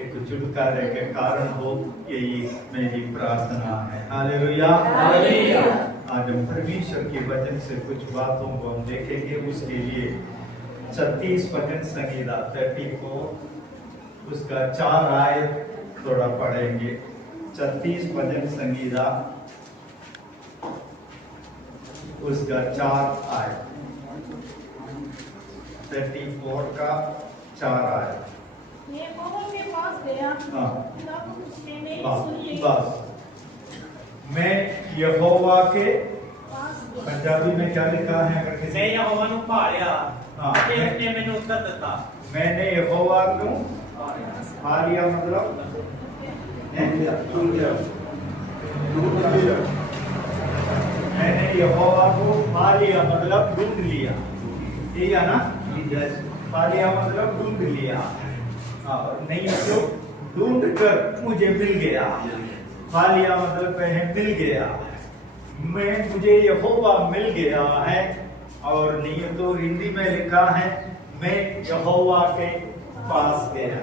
एक छुटकारे के कारण हो, यही मेरी प्रार्थना है। हालेलुया। आज हम परमेश्वर के वचन से कुछ बातों को हम देखेंगे। उसके लिए 36 भजन संहिता 34 उसका 4 आयत थोड़ा पढ़ेंगे। 36 भजन संहिता उसका 4 आयत, 34 का 4 आयत। के पास गया, तब उसने सुनी। बस मैं यहोवा के पास गया। पंजाबी में क्या लिखा है? अगर किसी मैं यहोवा ਨੂੰ ਭਾਲਿਆ हाँ, ਅਤੇ ਉਸਨੇ ਮੈਨੂੰ ਉੱਤਰ ਦਿੱਤਾ। मैंने यहोवा को पा लिया, मतलब मैंने यहोवा को पा लिया मतलब ढूंढ लिया, ठीक है ना? पा लिया मतलब ढूंढ लिया, नहीं तो ढूंढ कर मुझे मिल गया। पा लिया मतलब पहले मिल गया, मुझे यहोवा मिल गया है। और नहीं तो हिंदी में लिखा है मैं यहोवा के पास गया,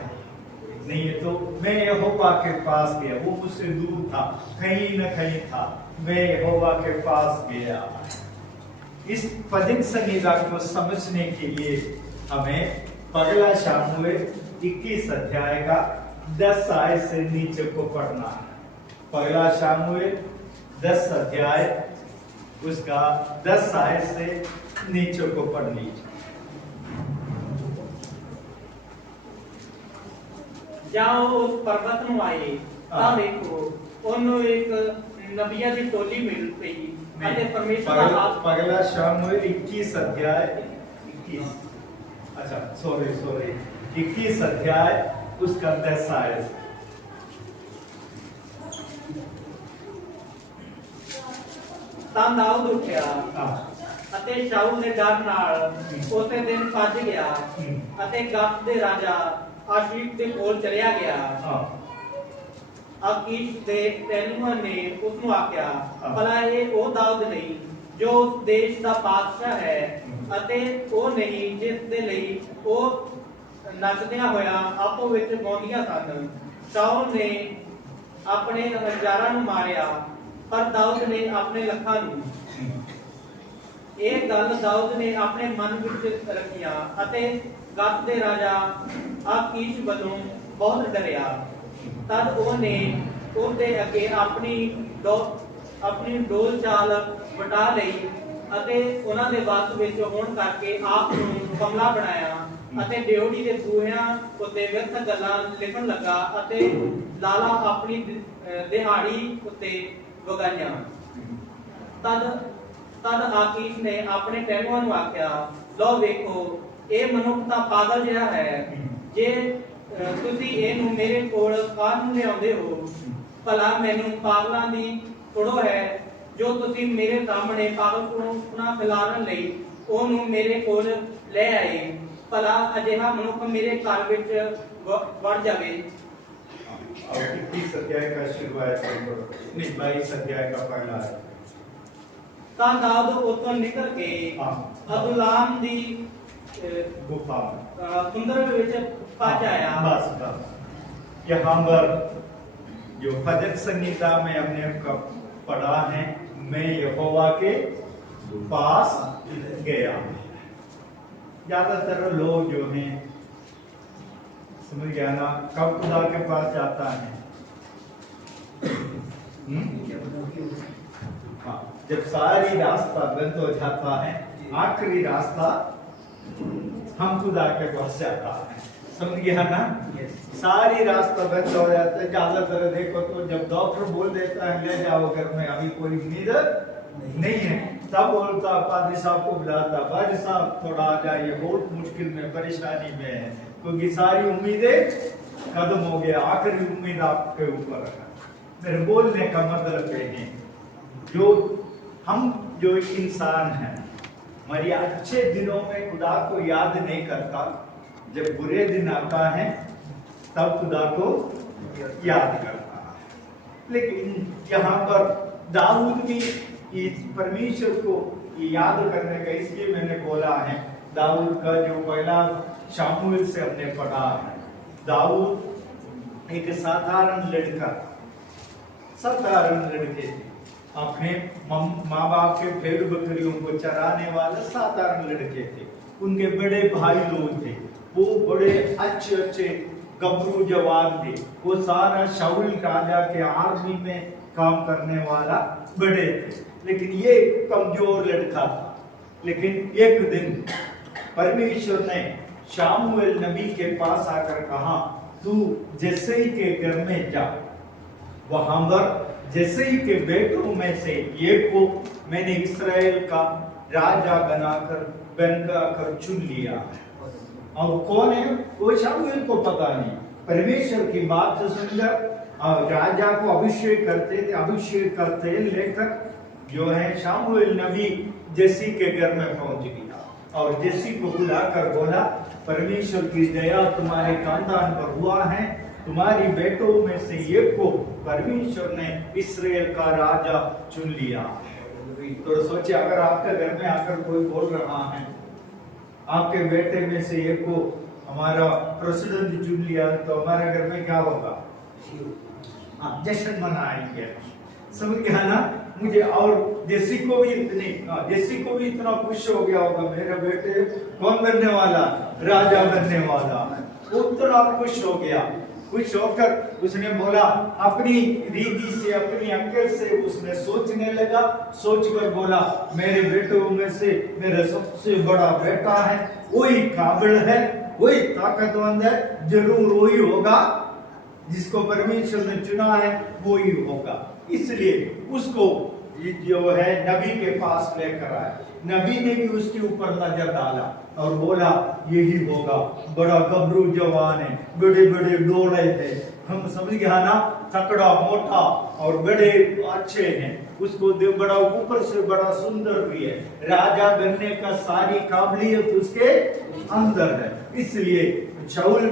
नहीं तो मैं यहोवा के पास गया। वो मुझसे दूर था, कहीं न कहीं था, मैं यहोवा के पास गया। इस भजन संहिता को समझने के लिए हमें पगला शामुएल 21 अध्याय का 10 आयत से नीचे को पढ़ना है। पगला शामुएल 10 अध्याय उसका 10 आयत से नीचे को पढ़ लीजिए। ਜਾਓ ਉਸ ਪਰਬਤ ਨੂੰ ਆਏ ਤਾਂ ਵੇਖੋ ਉਹਨੂੰ ਇੱਕ ਨਬੀਆਂ ਦੀ ਟੋਲੀ ਮਿਲ ਪਈ ਅਤੇ ਪਰਮੇਸ਼ਰ ਦਾ ਆਪ पगला शामुएल 21 अध्याय 21, अच्छा सॉरी 21 अध्याय उसका 10 आयत। ਤਾਂ ਦਾਊਦ ਉੱਠਿਆ हाँ, ਅਤੇ ਸ਼ਾਊਲ ਦੇ ਡਰ ਨਾਲ ਉਸੇ ਦਿਨ ਭੱਜ ਗਿਆ ਅਤੇ ਗਤ ਦੇ ਰਾਜਾ ਆਸ਼ੀਕ ਦੇ ਕੋਲ ਚਲਿਆ ਗਿਆ। हाँ, ਆਕੀਸ਼ ਦੇ ਪਹਿਲਵਾਨ ਨੇ ਉਸ ਨੂੰ ਆਖਿਆ, ਹਾਂ। ਭਲਾ ਇਹ ਉਹ ਦਾਊਦ ਨਹੀਂ ਜੋ ਉਸ ਦੇਸ਼ ਦਾ ਬਾਦਸ਼ਾਹ ਹੈ ਅਤੇ ਉਹ ਨਹੀਂ ਜਿਸ ਦੇ ਲਈ ਉਹ ਨੱਚਦਿਆਂ ਹੋਇਆ ਆਪੋ ਵਿੱਚ ਗਾਉਂਦੀਆਂ ਸਨ। ਸ਼ਾਊਲ ਨੇ ਆਪਣੇ ਹਜ਼ਾਰਾਂ ਨੂੰ ਮਾਰਿਆ ਪਰ ਦਾਊਦ ਨੇ ਆਪਣੇ ਲੱਖਾਂ ਨੂੰ। ਇਹ ਗੱਲ ਦਾਊਦ ਨੇ ਆਪਣੇ ਮਨ ਵਿੱਚ ਰੱਖੀਆਂ ਅਤੇ ਗਤ ਦੇ ਰਾਜਾ ਆਕੀਸ਼ ਵੱਲੋਂ ਬਹੁਤ ਡਰਿਆ। ਤਦ ਉਹਨੇ ਉਹਦੇ ਅੱਗੇ ਆਪਣੀ ਡੋਲ ਚਾਲ ਵਟਾ ਲਈ ਅਤੇ ਉਹਨਾਂ ਦੇ ਵੱਸ ਵਿੱਚ ਹੋਣ ਕਰਕੇ ਆਪ ਨੂੰ ਕਮਲਾ ਬਣਾਇਆ ਅਤੇ ਡਿਉੜੀ ਦੇ ਬੂਹਿਆਂ ਉੱਤੇ ਵਿਅਰਥ ਗੱਲਾਂ ਲਿਖਣ ਲੱਗਾ ਅਤੇ ਲਾਲਾ ਆਪਣੀ ਦਿਹਾੜੀ ਉੱਤੇ ਵਗਾਈਆਂ। ਤਦ ਆਕੀਸ਼ ਨੇ ਆਪਣੇ ਪਹਿਲਵਾਨ ਨੂੰ ਆਖਿਆ, ਲਓ ਵੇਖੋ ਇਹ ਮਨੁੱਖ ਤਾਂ ਪਾਗਲ ਜਿਹਾ ਹੈ। ਜੇ ਤੁਸੀਂ ਇਹਨੂੰ ਮੇਰੇ ਕੋਲ ਕਾਹਨੂੰ ਲਿਆਉਂਦੇ ਹੋ? ਭਲਾ ਮੈਨੂੰ ਪਾਗਲਾਂ ਦੀ ਥੋੜੋ ਹੈ ਜੋ ਤੁਸੀਂ ਮੇਰੇ ਸਾਹਮਣੇ ਪਾਗਲਪੁਣਾ ਫੈਲਾਉਣ ਲਈ ਉਹਨੂੰ ਮੇਰੇ ਕੋਲ ਲੈ ਆਏ। ਭਲਾ ਅਜਿਹਾ ਮਨੁੱਖ ਮੇਰੇ ਘਰ ਵਿੱਚ ਵੜ ਜਾਵੇ। 21 अध्याय का शुरुआत नहीं 22 अध्याय का पहला है। ਤਾਂ ਦਾਊਦ ਉੱਥੋਂ ਨਿਕਲ ਕੇ ਅਦੁਲਾਮ ਦੀ गुफा में ਸੁੰਦਰ ਵਿੱਚ पहुंच आया। बस यहाँ पर जो भजन संहिता में हमने पढ़ा है, मैं यहोवा के पास गया। ज्यादातर लोग जो हैं समझ गया ना, कब खुदा के पास जाता है? हाँ, जब सारी रास्ता बंद हो जाता है, आखिरी रास्ता हम खुदा के पास जाता है। समझ गया ना? सारी रास्ता बंद हो जाता है। ज्यादातर देखो तो जब डॉक्टर बोल देता है ले जाओ घर में, अभी कोई उम्मीद नहीं है, तब बोलता पादरी साहब को बुलाता, पादरी साहब थोड़ा आ जाइए, बहुत मुश्किल में परेशानी में है, क्योंकि सारी उम्मीदें खत्म हो गया, आखिरी उम्मीद आपके ऊपर है। मेरे बोलने का मतलब ये है, जो इंसान है हमारी अच्छे दिनों में खुदा को याद नहीं करता, जब बुरे दिन आता है तब खुदा को याद करता है। लेकिन यहाँ पर दाऊद भी परमेश्वर को याद करने का, इसलिए मैंने बोला है दाऊद का जो पहला शामुएल से हमने पढ़ा है, दाऊद एक साधारण लड़का, साधारण लड़के थे, अपने माँ बाप के भेड़ बकरियों को चराने वाले साधारण लड़के थे। उनके बड़े भाई लोग थे, वो बड़े अच्छे अच्छे गबरू जवान थे। वो सारा शाऊल राजा के आर्मी में काम करने वाला बड़े थे, लेकिन ये कमजोर लड़का था। लेकिन एक दिन परमेश्वर ने शामुएल नबी के पास आकर कहा, तू जैसे ही के घर में जा, वहां पर जैसे ही के बेटों में से एक को मैंने इस्राएल का राजा बनकर चुन लिया। और कौन है वो? शामुएल को पता नहीं, परमेश्वर की बात सुनकर राजा को अभिषेक करते थे। अभिषेक का तेल लेकर जो है शामुएल नबी जैसी के घर में पहुंच गया और जैसी को बुलाकर बोला, परमेश्वर की दया तुम्हारे खानदान पर हुआ है, तुम्हारी बेटों में से एक को परमेश्वर ने इस्राएल का राजा चुन लिया। तो सोचिए, अगर आपके घर में आकर कोई बोल रहा है, आपके बेटे में से एक को हमारा प्रेसिडेंट चुन लिया, तो हमारे घर में क्या होगा? जश्न मनाएंगे। समझ गया ना मुझे? और जैसी को भी इतना खुश हो गया होगा, मेरा बेटे कौन बनने वाला? राजा बनने वाला। वो इतना खुश हो गया। खुश होकर उसने बोला, अपनी रीति से, अपनी अक्ल से उसने सोचने लगा। सोचकर बोला, मेरे बेटों में से मेरा सबसे बड़ा बेटा है, वही काबिल है, वही ताकतवर है, जरूर वही होगा जिसको परमेश्वर ने चुना है, वो ही होगा। इसलिए उसको जो है नबी के पास लेकर आया। नबी ने भी उसके ऊपर नजर डाला और बोला, यही होगा, बड़ा गबरू जवान है, बड़े बड़े डोले थे, हम समझ गया ना, तकड़ा मोटा और बड़े अच्छे हैं। उसको बड़ा ऊपर से बड़ा सुंदर भी है, राजा बनने का सारी काबिलियत उसके अंदर है। इसलिए शाऊल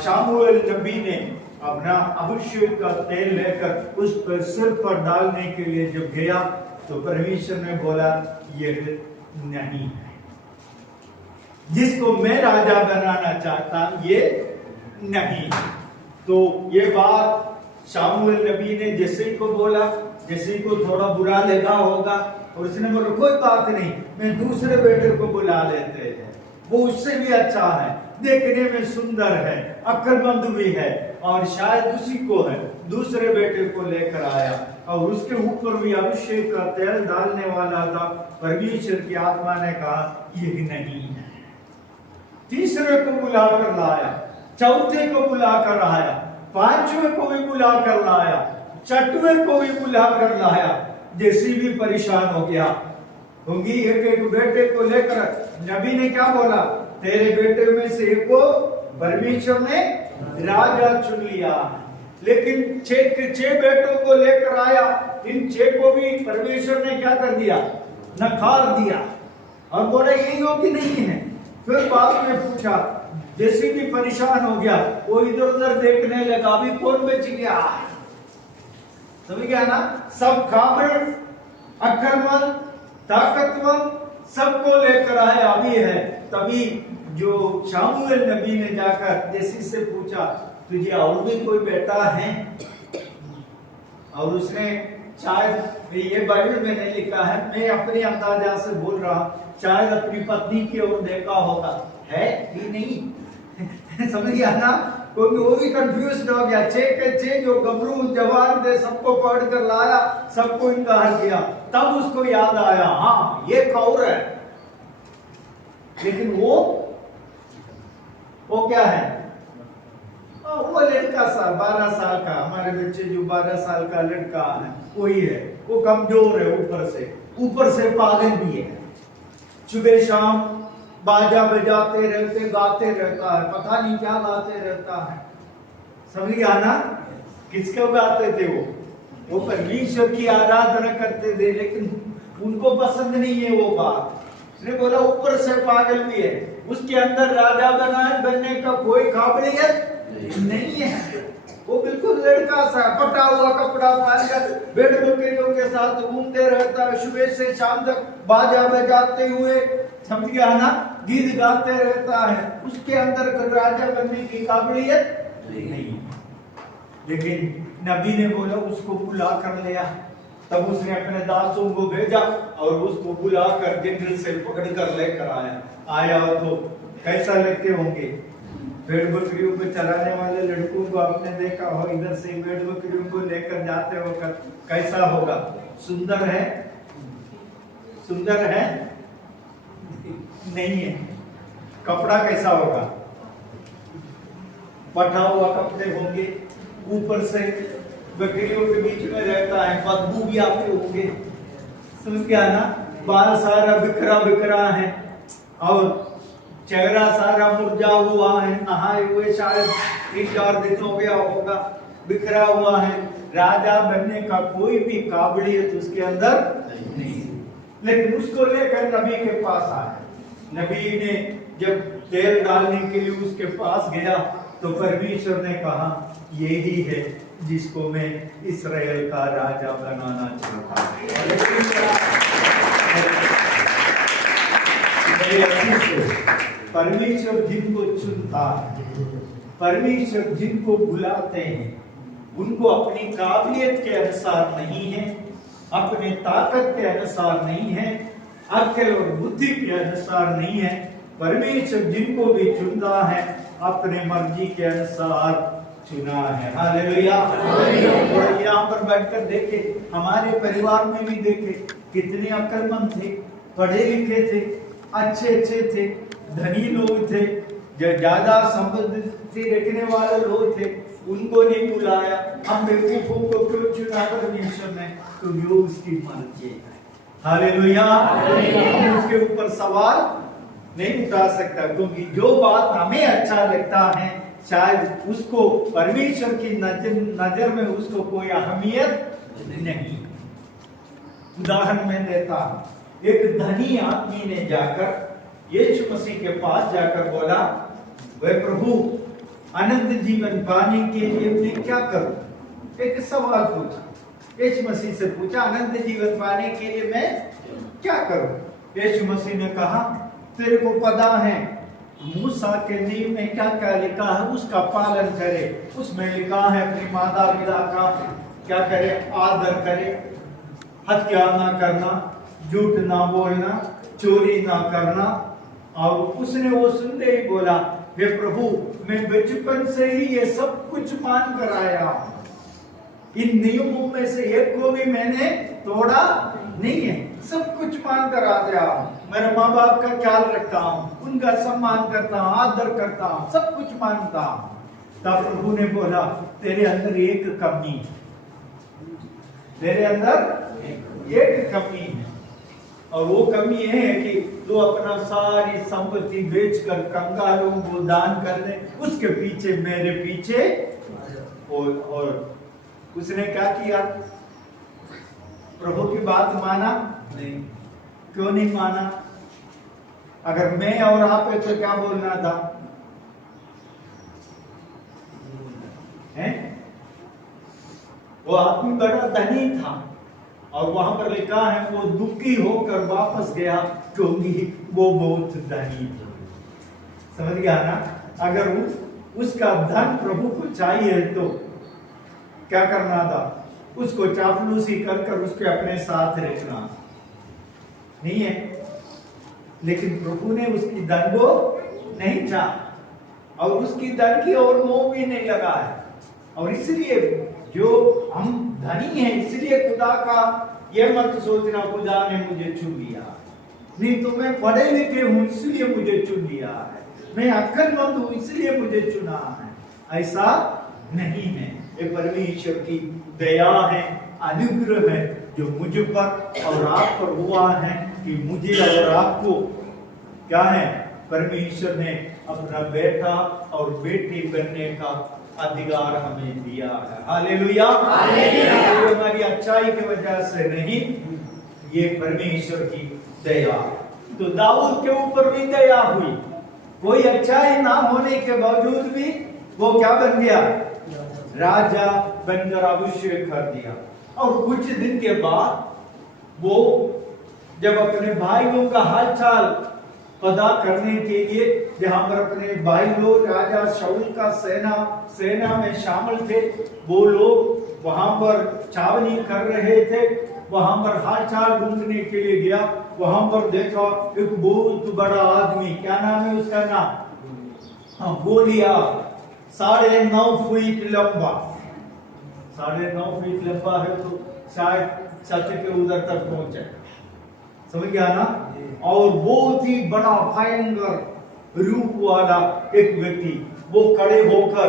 शामुएल नबी ने अपना अभिषेक का तेल लेकर उस पर सिर पर डालने के लिए जब गया, तो परमेश्वर ने बोला, ये नहीं है जिसको मैं राजा बनाना चाहता, ये नहीं। तो ये बात शामुएल नबी ने जैसे को बोला, जैसे को थोड़ा बुरा लगा होगा, और उसने बोला, कोई बात नहीं, मैं दूसरे बेटे को बुला लेते हैं, वो उससे भी अच्छा है, देखने में सुंदर है, अक्लमंद भी है, और शायद उसी को है। दूसरे बेटे को लेकर आया और उसके ऊपर भी अभिषेक का तेल डालने वाला था। परमेश्वर की आत्मा ने कहा, यही नहीं है। तीसरे को बुलाकर लाया, चौथे को बुलाकर आया, पांचवें को भी बुलाकर लाया, छठवें को भी बुलाकर लाया। जैसी भी परेशान हो गया होंगी, एक एक बेटे को लेकर नबी ने क्या बोला, तेरे बेटे में से एक को परमेश्वर ने राजा चुन लिया। लेकिन छह बेटों को लेकर आया, इन छह को भी परमेश्वर ने क्या कर दिया? नकार दिया और बोला, ये योग्य नहीं है। फिर बाद में पूछा, जैसे भी परेशान हो गया, वो इधर उधर देखने लगा, अभी कौन बच गया? समझ गया ना? सब काबिल, अक्लमंद, ताकतवर सबको लेकर आया, अभी है। तभी जो शामुएल नबी ने जाकर जैसी से पूछा, तुझे और भी कोई बेटा है? और उसने, शायद ये बाइबल में नहीं लिखा है, मैं अपने अंदाजा से बोल रहा, शायद अपनी पत्नी की ओर देखा होगा, है कि नहीं? समझ गया ना? क्योंकि वो भी कंफ्यूज हो गया। छह के छह जो गबरू जवान थे, सबको पढ़ कर लाया, सबको इनकार किया। तब उसको याद आया, हाँ ये कौर है, लेकिन वो क्या है? वो लड़का 12 साल का, हमारे बच्चे जो 12 साल का लड़का है, वही है। वो कमजोर है, ऊपर से पागल भी है। सुबह शाम बाजा बजाते रहते, गाते रहता है, पता नहीं क्या गाते रहता है। समझ गया ना? किसको गाते थे वो परमेश्वर की आराधना करते थे, लेकिन उनको पसंद नहीं है वो बात। उसने बोला, ऊपर से पागल भी है, उसके अंदर राजा बनने का कोई काबिलियत नहीं है। वो बिल्कुल लड़का सा, पटा हुआ कपड़ा पहनकर भेड़ बकरियों के साथ घूमते रहता है, सुबह से शाम तक बाजा बजाते हुए, समझ गया ना, गीत गाते रहता है। उसके अंदर राजा बनने की काबिलियत नहीं। लेकिन नबी ने बोला उसको बुला कर लिया, तब उसने अपने दासों को भेजा और उसको बुला कर जंगल से पकड़ कर लेकर आया तो कैसा लगते होंगे? भेड़ बकरियों को चलाने वाले लड़कों को आपने देखा हो, इधर से भेड़ बकरियों को लेकर जाते हो कैसा होगा? सुंदर है? सुंदर है? नहीं है। कपड़ा कैसा होगा? पटा हुआ कपड़े होंगे, ऊपर से बकरियों के बीच में रहता है, बदबू भी आते होंगे, समझ गया ना? बाल सारा बिखरा बिखरा है और चेहरा सारा मुरझा हुआ है, नहाए हुए शायद 3-4 दिन हो गया होगा, बिखरा हुआ है। राजा बनने का कोई भी काबिलियत उसके अंदर नहीं। लेकिन उसको लेकर नबी के पास आया। नबी ने जब तेल डालने के लिए उसके पास गया तो परमेश्वर ने कहा यही है जिसको मैं इस्राएल का राजा बनाना चाहता हूं। परमेश्वर जिनको चुनता है, परमेश्वर जिनको बुलाते हैं, उनको अपनी काबिलियत के अनुसार नहीं है, अपने ताकत के अनुसार नहीं है, अक्ल और बुद्धि के अनुसार नहीं है। परमेश्वर जिनको भी चुनता है अपने मर्जी के अनुसार चुना है। हालेलुया। और यहाँ पर बैठकर देखे, हमारे परिवार में भी देखे कितने अक्लमंद थे, पढ़े लिखे थे, अच्छे थे, धनी लोग थे, जो ज्यादा संपत्ति रखने वाले लोग थे, उनको नहीं बुलाया। हम बेवकूफों को क्यों चुना परमेश्वर ने? तो यो उसकी मर्जी है। हालेलुया। हम उसके ऊपर सवाल नहीं उठा सकता, क्योंकि जो बात हमें अच्छा लगता है शायद उसको परमेश्वर की नजर में उसको कोई अहमियत नहीं। उदाहरण में देता, एक धनी आदमी ने जाकर यीशु मसीह के पास जाकर बोला, वे प्रभु अनंत जीवन पाने के लिए मैं क्या करूं? एक सवाल पूछा, यीशु मसीह से पूछा, अनंत जीवन पाने के लिए मैं क्या करूं? यीशु मसीह ने कहा, तेरे को पता है मूसा के नियम में क्या क्या लिखा है, उसका पालन करे। उसमें लिखा है अपनी माता पिता का क्या करे? आदर करे, हत्या ना करना, झूठ ना बोलना, चोरी ना करना। और उसने वो सुनते ही बोला, हे प्रभु मैं बचपन से ही ये सब कुछ मान कर आया, इन नियमों में से एक को भी मैंने तोड़ा नहीं है, सब कुछ मान कर आ गया। मेरे माँ बाप का ख्याल रखता हूँ, उनका सम्मान करता हूँ, आदर करता हूँ, सब कुछ मानता हूँ। तब प्रभु ने बोला, तेरे अंदर एक कमी, तेरे अंदर एक कमी है, और वो कमी ये है कि तू अपना सारी संपत्ति बेचकर कंगालों को दान कर दे, उसके पीछे मेरे पीछे। और उसने क्या किया? प्रभु की बात माना नहीं। क्यों नहीं माना? अगर मैं और आप तो क्या बोलना था? हैं? वो आदमी बड़ा धनी था और वहां पर लिखा है वो दुखी होकर वापस गया क्योंकि वो बहुत धनी था। समझ गया ना? अगर उसका धन प्रभु को चाहिए तो क्या करना था? उसको चापलूसी कर उसके अपने साथ रखना नहीं है। लेकिन प्रभु ने उसकी धन को नहीं चाहा और उसकी धन की और मोह भी नहीं लगा है। और इसलिए जो हम धनी हैं, इसलिए खुदा का यह मत सोचना खुदा ने मुझे चुन लिया, नहीं तो मैं पढ़े लिखे हूं इसलिए मुझे चुन लिया है, मैं अक्लमंद हूं इसलिए मुझे चुना है। ऐसा नहीं है। ये परमेश्वर की दया है, अनुग्रह है जो मुझ पर और आप पर हुआ है कि मुझे और आपको क्या है? परमेश्वर ने अपना बेटा और बेटी बनने का अधिकार हमें दिया है। हालेलुया। ये हमारी अच्छाई की वजह से नहीं, ये परमेश्वर की दया। तो दाऊद के ऊपर भी दया हुई, कोई अच्छाई ना होने के बावजूद भी वो क्या बन गया? राजा बनकर अभिषेक कर दिया। और कुछ दिन के बाद वो जब अपने भाइयों का हालचाल पता करने के लिए जहां पर अपने भाई लोग राजा शाऊल का सेना में शामिल थे, वो लोग वहां पर छावनी कर रहे थे। वहां पर हालचाल ढूंढने के लिए गया, वहां पर देखा एक बहुत बड़ा आदमी, क्या नाम है उसका नाम, हाँ गोलियत, 9.5 फीट लंबा, 9.5 फीट लंबा है तो शायद छत के उधर तक पहुंचे, समझ गया ना। और बहुत ही बड़ा भयंकर रूप वाला एक व्यक्ति, वो खड़े होकर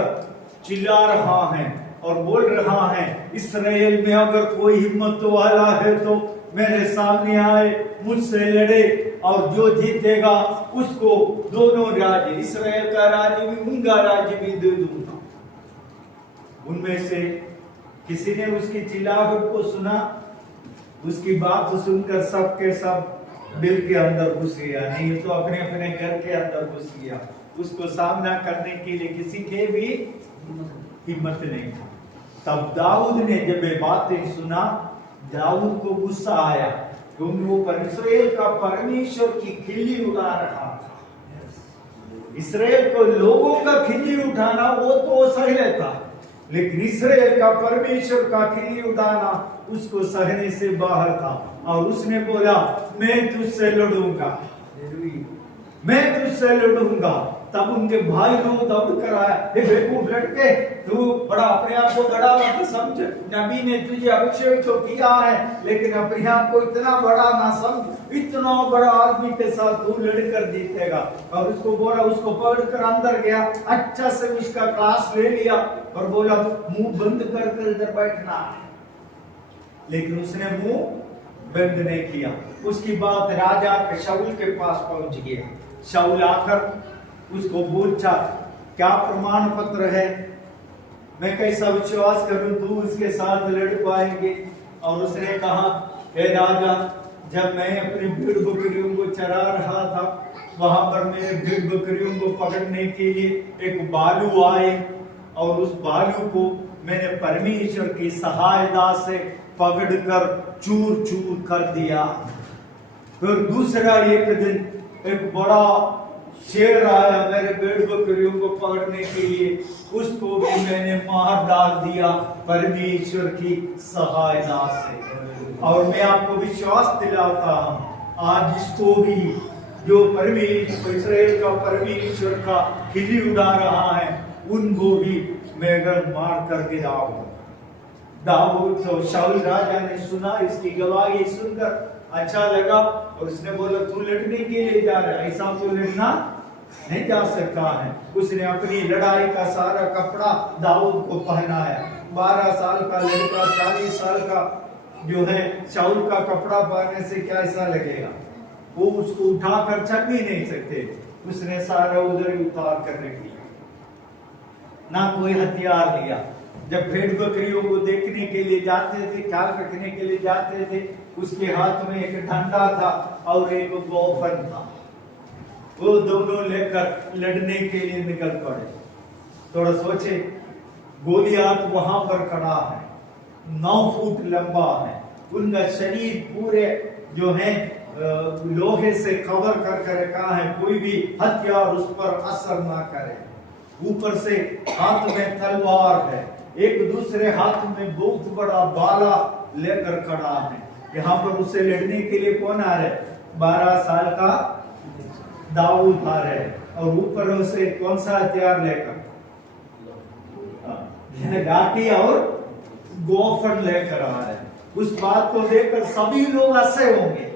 चिल्ला रहा है और बोल रहा है, इस्राएल में अगर कोई हिम्मत वाला है तो मेरे सामने आए, मुझसे लड़े, और जो जीतेगा उसको दोनों राज्य, इस्राएल का राज्य भी उनका राज्य भी दे दूंगा। उनमें से किसी ने उसकी चिल्लाहट को सुना, उसकी बात को सुनकर सब के सब दिल के अंदर घुस गया, नहीं तो अपने अपने घर के अंदर घुस गया। उसको सामना करने के लिए किसी के भी हिम्मत नहीं था। तब दाऊद ने जब ये बातें सुना, दाऊद को गुस्सा आया, क्योंकि वो इस्राएल का परमेश्वर की खिल्ली उड़ा रहा था। इस्राएल को लोगों का खिल्ली उठाना वो तो सही रहता, लेकिन इस्राएल का परमेश्वर का खिल्ली उठाना उसको सहने से बाहर था। और उसने बोला, मैं तुझसे लड़ूंगा, मैं तुझसे लड़ूंगा। तब उनके भाई लोग दौड़ कर आया, बेवकूफ लड़के, तू बड़ा अपने आप को बड़ा मत समझ, नबी ने तुझे अभिषेक तो किया है, लेकिन अपने आप को इतना बड़ा ना समझ, इतना बड़ा आदमी के साथ तू लड़कर जीतेगा। और उसको बोला, उसको पकड़कर अंदर गया, अच्छा से उसका क्लास ले लिया और बोला, मुंह बंद कर इधर बैठना है। लेकिन उसने मुंह बंद नहीं किया। उसकी बात राजा के शाऊल के पास पहुंच गया। शाऊल आकर उसको पूछा, क्या प्रमाण पत्र है, मैं कैसा विश्वास करूं तू उसके साथ लड़ पाएंगे। और उसने कहा, हे राजा, जब मैं अपनी भेड़ बकरियों को चरा रहा था, वहां पर मेरे भेड़ बकरियों को पकड़ने के लिए एक भालू आए, और उस भालू को मैंने परमेश्वर की सहायता से पकड़कर चूर चूर कर दिया। फिर दूसरा एक दिन एक बड़ा शेर आया मेरे भेड़ बकरियों को पकड़ने के लिए, उसको भी मैंने मार डाल दिया परमेश्वर की सहायता से। और मैं आपको विश्वास दिलाता हूं, आज इसको भी जो परमेश्वर, इस्राएल का परमेश्वर का खिल्ली उड़ा रहा है, उनको भी मैं अगर मार कर गिराऊंगा। दाऊद तो शाऊल राजा ने सुना, इसकी गवाही सुनकर अच्छा लगा, और उसने बोला, तू लड़ने के लिए जा रहा है, ऐसा तो लड़ना नहीं जा सकता है। उसने अपनी लड़ाई का सारा कपड़ा दाऊद को पहनाया। 12 साल का लड़का 40 साल का जो है शाऊल का कपड़ा पहनने से कैसा लगेगा, वो उसको उठाकर चल भी नहीं सकते। उसने सारा उधर ही उतार कर रख दिया, ना कोई हथियार लिया। जब भेड़ बकरियों को देखने के लिए जाते थे, ख्याल रखने के लिए जाते थे, उसके हाथ में एक डंडा था और एक गोफन था, वो दोनों लेकर लड़ने के लिए निकल पड़े। थोड़ा सोचे, गोलियत वहां पर खड़ा है, 9 फुट लंबा है, उनका शरीर पूरे जो है लोहे से कवर कर रखा है, कोई भी हथियार उस पर असर ना करे। ऊपर से हाथ में तलवार है, एक दूसरे हाथ में बहुत बड़ा भाला लेकर खड़ा है। यहाँ पर उससे लड़ने के लिए कौन आ रहे? 12 साल का दाऊद आ रहे, और ऊपर उसे कौन सा हथियार लेकर, लाठी और गोफन लेकर आ रहे। उस बात को देखकर सभी लोग हंसे होंगे,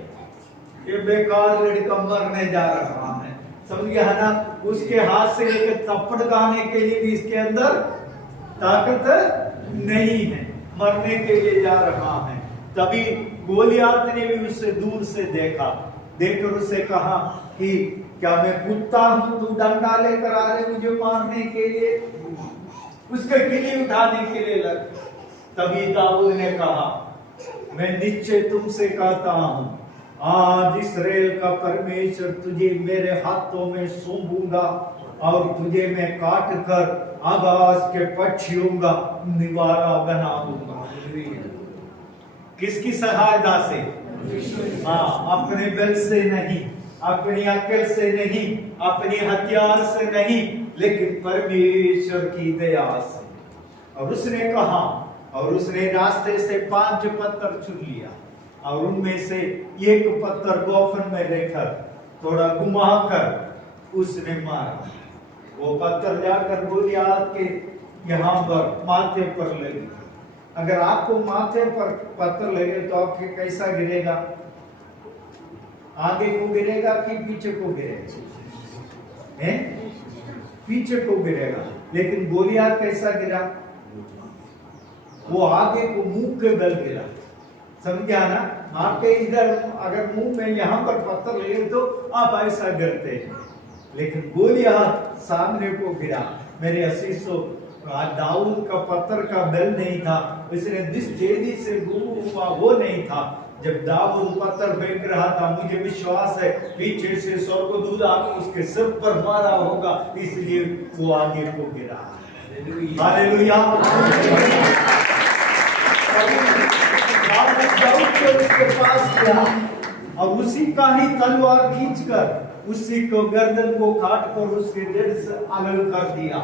ये बेकार लड़का मरने जा रहा है, समझ गया है ना। उसके हाथ से एक थप्पड़ खाने के लिए भी इसके अंदर ताकत नहीं है, मरने के लिए जा रहा है। तभी गोलियत ने भी उससे दूर से देखा, देखकर उससे कहा कि क्या मैं कुत्ता हूं, तू डंडा लेकर आ रहे मुझे मारने के लिए, उसके किली उठाने के लिए लग। तभी दाऊद ने कहा, मैं निश्चय तुमसे कहता हूं, आज इस्राएल का परमेश्वर तुझे मेरे हाथों में सौंपूंगा, और तुझे मैं काट कर आकाश के पक्षियों का निवाला बना दूंगा। किसकी सहायता से? हाँ, अपने बल से नहीं, अपनी अक्ल से नहीं, अपनी हथियार से नहीं, लेकिन परमेश्वर की दया से। और उसने कहा, और उसने रास्ते से 5 पत्थर चुन लिया और उनमें से एक पत्थर गोफन में लेकर थोड़ा घुमाकर उसने मारा। वो पत्थर जाकर गोलियत के यहाँ पर माथे पर लगी। अगर आपको माथे पर पत्थर लगे तो आपके कैसा गिरेगा? आगे को गिरेगा कि पीछे को गिरेगा? हैं? पीछे को गिरेगा। लेकिन गोलियत कैसा गिरा? वो आगे को मुंह के बल गिरा। समझा ना? आपके इधर अगर मुंह में यहाँ पर पत्थर लगे तो आप ऐसा गिरते हैं, लेकिन गोलियत सामने को गिरा। मेरे असीसों, दाऊद का पत्थर का बल नहीं था, उसने जिस तेजी से हुआ वो नहीं था। जब दाऊद पत्थर फेंक रहा था, मुझे विश्वास है पीछे से स्वर्गदूत आकर उसके सिर पर मारा होगा, इसलिए वो आगे को गिरा। हालेलुया। दाऊद को उसके पास गया और उसी का ही तलवार खींचकर उसी को गर्दन को काट कर उसके दिल से अलग कर दिया।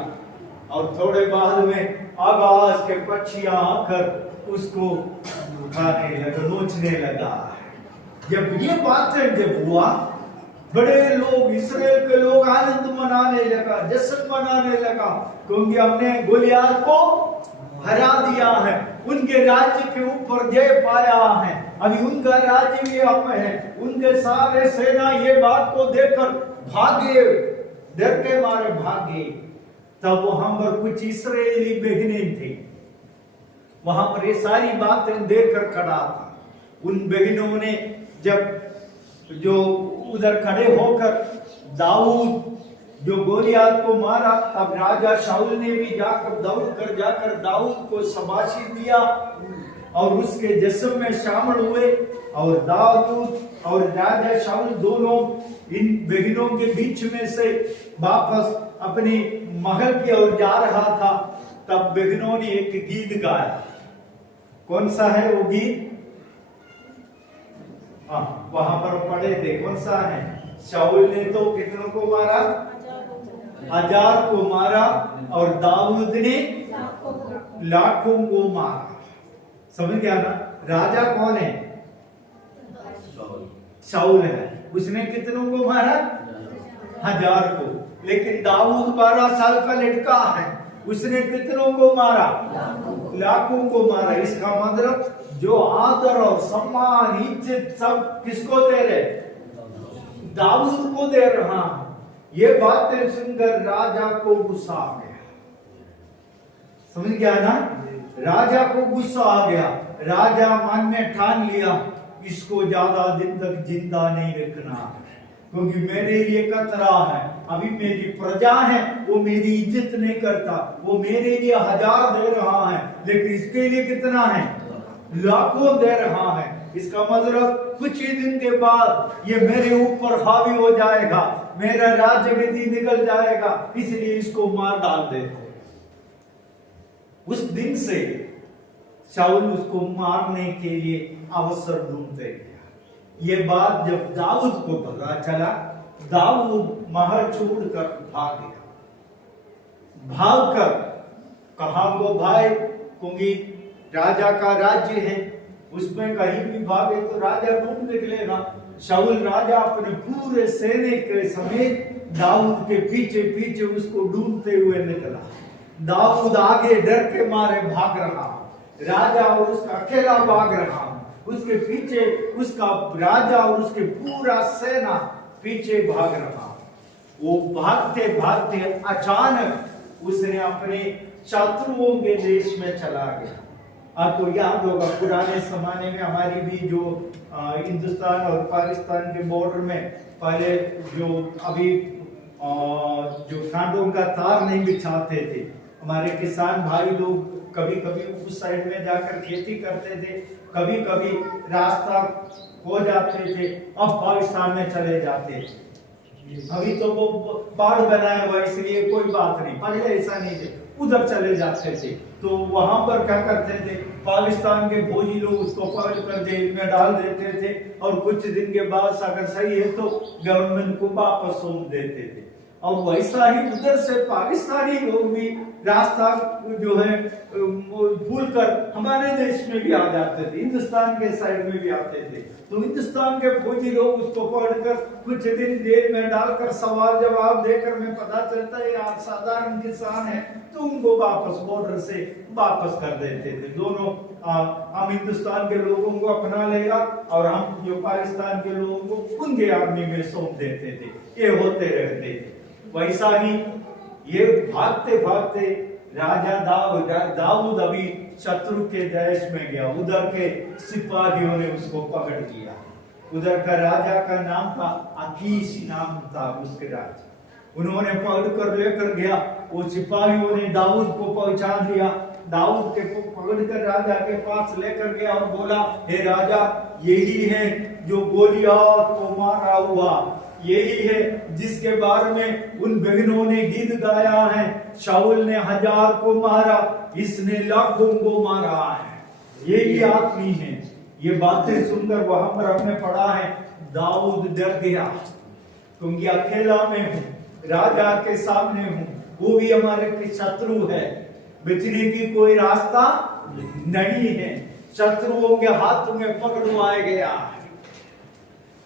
और थोड़े बाद में आकाश के पक्षियां आकर उसको उठाने लगा, नोचने लगा। जब ये बातें जब हुआ, बड़े लोग, इस्राएल के लोग आनंद मनाने लगा, जश्न मनाने लगा, क्योंकि हमने गोलियत को हरा दिया है, उनके राज्य के ऊपर जय पाया है। अभी उनका राज्य भी हम है। उनके सारे सेना ये बात को देखकर भागे, डर के मारे भागे। तब वहां पर कुछ इस्राएली बहनें थी, वहां पर ये सारी बातें देखकर खड़ा था। उन बहनों ने जब जो उधर खड़े होकर दाऊद जो गोलियत को मारा, तब राजा शाऊल ने भी जाकर दौड़ कर जाकर दाऊद को शाबाशी दिया और उसके जश्न में शामिल हुए। और दाऊद और राजा शाऊल दोनों इन बहनों के बीच में से वापस अपनी महल की ओर जा रहा था। तब बहनों ने एक गीत गाया। कौन सा है वो गीत? हाँ, वहां पर पढ़े थे। कौन सा है? शाऊल ने तो कितनों को मारा? 1000 को मारा और दाऊद ने लाखों को मारा। समझ गया ना? राजा कौन है? शाऊल है। उसने कितनों को मारा? 1000 को। लेकिन दाऊद 12 साल का लड़का है, उसने कितनों को मारा? लाखों को मारा। इसका मतलब जो आदर और सम्मान, इज्जत सब किसको दे रहे? दाऊद को दे रहा। ये बातें सुनकर राजा को गुस्सा आ गया। समझ गया ना? राजा को गुस्सा आ गया। राजा मन में ठान लिया, इसको ज्यादा दिन तक जिंदा नहीं रखना, क्योंकि मेरे लिए खतरा है। अभी मेरी प्रजा है, वो मेरी इज्जत नहीं करता। वो मेरे लिए 1000 दे रहा है, लेकिन इसके लिए कितना है? लाखों दे रहा है। इसका मतलब कुछ ही दिन के बाद ये मेरे ऊपर हावी हो जाएगा, मेरा राज्य गद्दी निकल जाएगा, इसलिए इसको मार डाल देते। उस दिन से शाऊल उसको मारने के लिए अवसर ढूंढते गया। ये बात जब दाऊद को पता चला, दाऊद महल छोड़कर भाग गया। भागकर कहां को भाई? क्योंकि राजा का राज्य है, उसमें कहीं भी भागे तो राजा ढूंढ निकलेगा। शाऊल राजा अपने पूरे सेना के समेत दाऊद के पीछे पीछे उसको ढूंढते हुए निकला। दाऊद आगे डर के मारे भाग रहा, राजा और उसका अकेला भाग रहा। उसके पीछे उसका राजा और उसके पूरा सेना पीछे भाग रहा। वो भागते भागते अचानक उसने अपने शत्रुओं के देश में चला गया। आपको याद होगा पुराने जमाने में हमारी भी जो हिंदुस्तान और पाकिस्तान के बॉर्डर में पहले जो अभी जो कांटों का तार नहीं बिछाते थे, हमारे किसान भाई लोग कभी कभी उस साइड में जाकर खेती करते थे, कभी कभी रास्ता हो जाते थे, अब पाकिस्तान में चले जाते थे। अभी तो वो बाढ़ बनाया हुआ इसलिए कोई बात नहीं, पहले ऐसा नहीं थे। उधर चले जाते थे। तो वहां पर क्या करते थे, पाकिस्तान के फौजी लोग उसको पकड़ कर जेल में डाल देते थे और कुछ दिन के बाद अगर सही है तो गवर्नमेंट को वापस सौंप देते थे। और वैसा ही उधर से पाकिस्तानी लोग भी रास्ता जो है भूल कर हमारे देश में भी आ जाते थे, हिंदुस्तान के साइड में भी आते थे। तो हिंदुस्तान के फौजी लोग उसको पकड़कर कुछ दिन जेल में डालकर सवाल जवाब देकर में पता चलता है आप साधारण किसान है, तो उनको वापस बॉर्डर से वापस कर देते थे। दोनों हम हिंदुस्तान के लोगों को अपना लेगा और हम जो पाकिस्तान के लोगों को उनके आर्मी में सौंप देते थे। ये होते रहते थे। वैसा ही ये भागते भागते राजा दाऊद अभी शत्रु के देश में गया, उधर के सिपाहियों ने उसको पकड़ लिया। उधर का राजा का नाम था अकीश, नाम था उसके राजा। उन्होंने पकड़ कर लेकर गया, वो सिपाहियों ने दाऊद को पहचान लिया। दाऊद के पकड़ कर राजा के पास लेकर गया और बोला, हे राजा, यही है जो गोलियात को मारा हुआ, यही है जिसके बारे में उन बहनों ने गीत गाया है, शाऊल ने 1000 को मारा, इसने लाखों को मारा है, यही आदमी है। ये बातें सुनकर वहां पर हमने पढ़ा है, दाऊद डर गया क्योंकि अकेला में हूं, राजा के सामने हूं, वो भी हमारे शत्रु है, बचने की कोई रास्ता नहीं है, शत्रुओं के हाथ में पकड़वाया गया,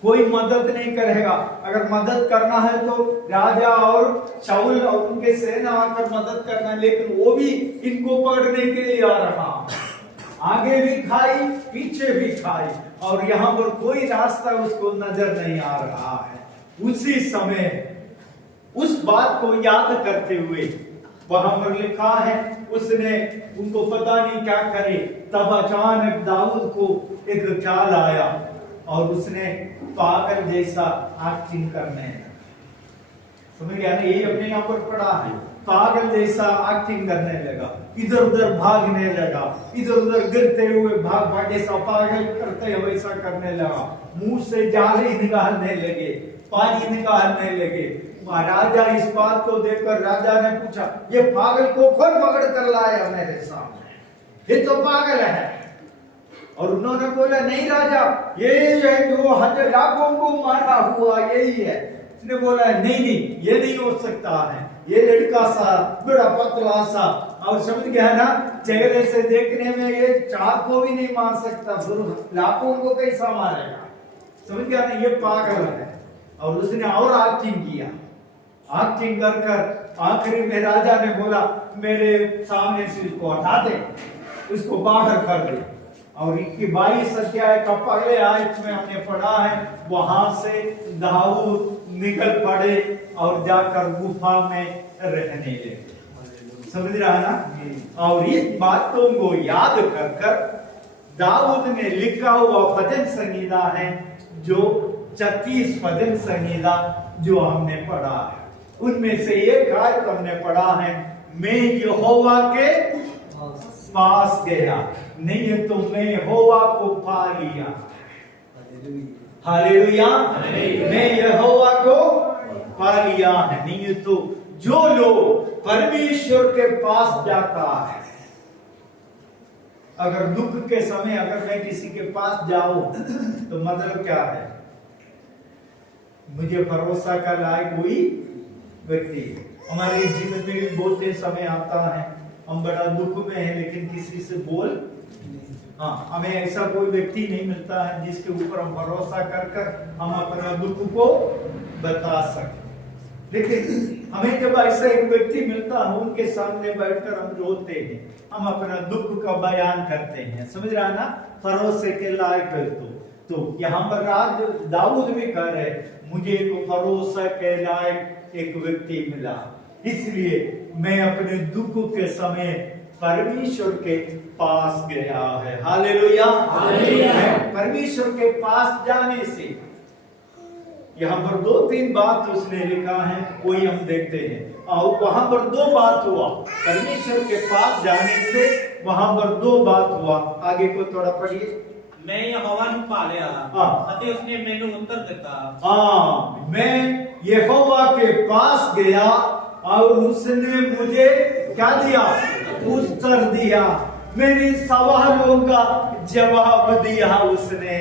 कोई मदद नहीं करेगा। अगर मदद करना है तो राजा और शाऊल और उनके सेना आकर मदद करना है, लेकिन वो भी इनको पकड़ने के लिए आ रहा, आगे भी खाई पीछे भी खाई और यहाँ पर कोई रास्ता उसको नजर नहीं आ रहा है। उसी समय उस बात को याद करते हुए वहां पर लिखा है, उसने उनको पता नहीं क्या करे, तब अचानक दाऊद को एक ख्याल आया और उसने पागल जैसा एक्टिंग करने लगा। समझ गया ना, ये अपने यहाँ पर पड़ा है, पागल जैसा एक्टिंग करने लगा, इधर उधर भागने लगा, इधर उधर गिरते हुए भाग जैसा पागल करते हुए वैसा करने लगा, मुंह से जाले निकालने लगे, पानी निकालने लगे। राजा इस बात को देखकर राजा ने पूछा, ये पागल को कौन पकड़ कर लाया मेरे सामने, ये तो पागल है। और उन्होंने बोला, नहीं राजा, ये है जो 1000 लाखों को मारा हुआ यही है। उसने बोला, नहीं नहीं, ये नहीं हो सकता है, ये लड़का सा बड़ा पतला सा, और समझ गया ना, चेहरे से देखने में ये 4 को भी नहीं मार सकता, लाखों को कैसा मारेगा, समझ गया ना, ये पागल है। और उसने और एक्टिंग किया, एक्टिंग कर कर आखिरी में राजा ने बोला, मेरे सामने से इसको हटा दे, उसको बाहर कर दे। और 22 अध्याय का पहले आयत में हमने पढ़ा है, वहां से दाऊद निकल पड़े और जाकर गुफा में रहने लगे। समझ रहा ना। और इस बातों को याद कर कर दाऊद ने लिखा हुआ भजन संगीता है, जो 36 भजन संगीता जो हमने पढ़ा है, उनमें से एक आयत हमने पढ़ा है, मैं यहोवा के पास गया, नहीं है तो मैं यहोवा को पा लिया। हालेलुया, मैं यहोवा को पा लिया है। नहीं है तो जो लोग परमेश्वर के पास जाता है, अगर दुख के समय अगर मैं किसी के पास जाऊं तो मतलब क्या है, मुझे भरोसा का लायक कोई व्यक्ति। हमारे जीवन में भी बोलते समय आता है, हम बड़ा दुख में हैं लेकिन किसी से बोल, हाँ, हमें ऐसा कोई व्यक्ति नहीं मिलता है जिसके ऊपर हम भरोसा कर कर हम अपना दुख को बता सकें। लेकिन हमें जब ऐसा एक व्यक्ति मिलता है, उनके सामने बैठकर हम रोते हैं, हम अपना दुख का बयान करते हैं। समझ रहा ना, भरोसे के लायक है। तो यहाँ पर राज दाऊद भी कह रहे, मुझे एक भरोसा के लायक एक व्यक्ति मिला, इसलिए मैं अपने दुख के समय परमेश्वर के पास गया है। हालेलुया, परमेश्वर के पास जाने से यहाँ पर 2-3 बात उसने लिखा है, वही हम देखते हैं। और वहां पर 2 बात हुआ, परमेश्वर के पास जाने से वहां पर 2 बात हुआ। आगे को थोड़ा पढ़िए। मैं यहोवा ਨੂੰ ਭਾਲਿਆ ਅਤੇ ਉਸਨੇ ਮੈਨੂੰ उत्तर ਦਿੱਤਾ। मैं यहोवा के पास गया और उसने मुझे क्या दिया? उत्तर दिया। मेरे सवालों का जवाब दिया उसने।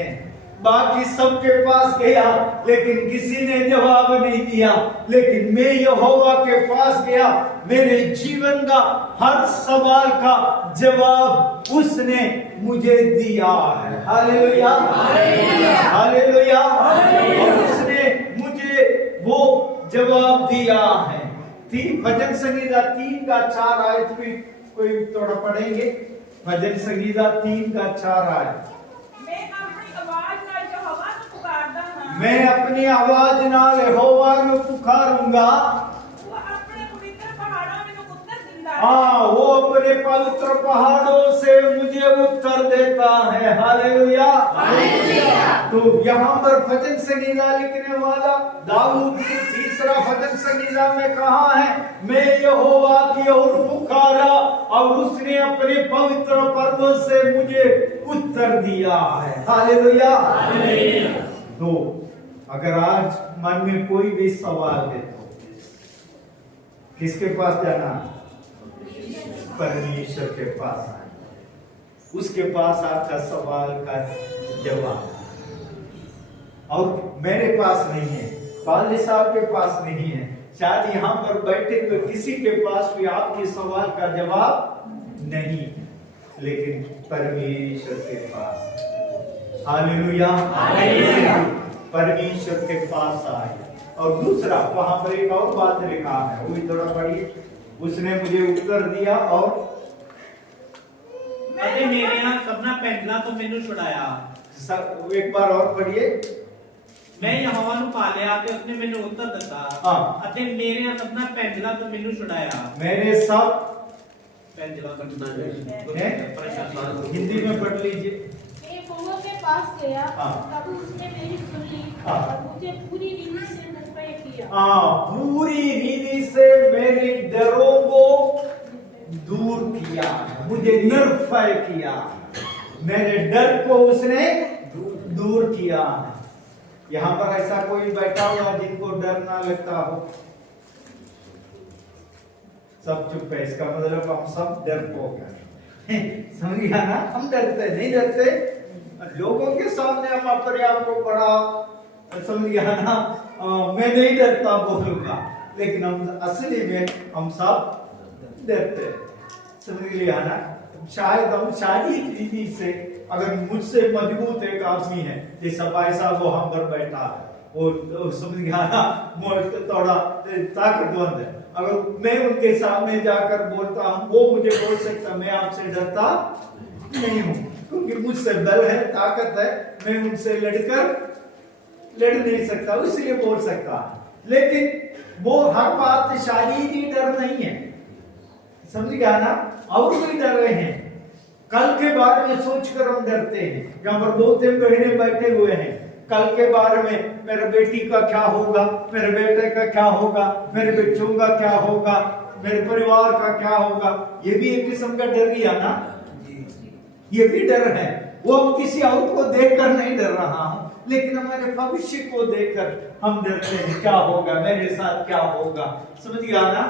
बाकी सबके पास गया लेकिन किसी ने जवाब नहीं दिया, लेकिन मैं यहोवा के पास गया, मेरे जीवन का हर सवाल का जवाब उसने मुझे दिया है। Hallelujah, hallelujah. और उसने मुझे वो जवाब दिया है। भजन संगीता 3:4 आयत भी कोई थोड़ा पढ़ेंगे। भजन संगीता 3:4 आयत। मैं अपनी आवाज नाल यहोवा को पुकारूंगा। हाँ, वो अपने पवित्र पहाड़ों से मुझे उत्तर देता है। हालेलुया। तो यहाँ पर भजन संगीता लिखने वाला दाऊद की तीसरा भजन संगीता में कहा है, मैं यहोवा की ओर पुकारा और उसने अपने पवित्र पर्वत से मुझे उत्तर दिया है। हालेलुया। तो अगर आज मन में कोई भी सवाल है तो किसके पास जाना? परमेश्वर के पास आए। उसके पास आपका सवाल का जवाब। और मेरे पास नहीं है, पाली साहब के पास नहीं है, शायद यहाँ पर बैठे हुए किसी के पास भी आपके सवाल का जवाब नहीं, लेकिन परमेश्वर के पास। हालेलुया। परमेश्वर के पास आए। और दूसरा वहां पर एक और बात लिखा है, वो भी थोड़ा पढ़िए। उसने मुझे उत्तर दिया और मेरे यहाँ सबना पहला तो मैंने छुड़ाया। एक बार और पढ़िए। मैं यहोवा ਨੂੰ ਪਾਲਿਆ ਤੇ उसने मैंने उत्तर ਦਿੱਤਾ। हाँ। ਅਤੇ ਮੇਰੇ सबना पहला तो मैंने छुड़ाया। मैंने सब पहला हिंदी में पढ़ लीजिए। यहोवा के पास गया, हाँ। तब उसने मेरी सुनी हाँ। और मुझे पूरी रीति से निर्भय किया। पूरी रीति से मेरे डरों को दूर किया, मुझे निर्भय किया। मेरे डर को उसने दूर किया। यहाँ पर ऐसा कोई बैठा हुआ जिनको डर ना लगता हो? सब चुप है, इसका मतलब हम सब डरपोक हैं। समझ गया ना? हम डरते नहीं, डरते लोगों के सामने हम अपने आप को बड़ा, समझ गया ना, मैं नहीं डरता बोलूंगा, लेकिन हम असली में हम सब डरते। समझ लिया ना? शायद हम शारीरिक रीति से अगर मुझसे मजबूत एक आदमी है, जैसा भाई साहब वो हम पर बैठा है, वो समझ गया ना, थोड़ा ताकतवर है, अगर मैं उनके सामने जाकर बोलता हूँ, वो मुझे बोल सकता मैं आपसे डरता नहीं हूँ, क्योंकि मुझसे बल है, ताकत है, मैं उनसे लड़ नहीं सकता, इसलिए बोल सकता। लेकिन वो हर बात शारीरिक डर नहीं है, समझ गया ना? और भी डर रहे हैं, कल के बारे में सोचकर हम डरते हैं। यहाँ पर बहुत बहने बैठे हुए हैं, कल के बारे में, मेरे बेटी का क्या होगा, मेरे बेटे का क्या होगा, मेरे बच्चों का क्या होगा, मेरे परिवार का क्या होगा। ये भी एक किस्म का डर ही है ना, ये भी डर है। वो हम किसी और को देखकर नहीं डर रहा हूं, लेकिन हमारे भविष्य को देखकर हम डरते हैं, क्या होगा मेरे साथ, क्या होगा। समझ गया ना?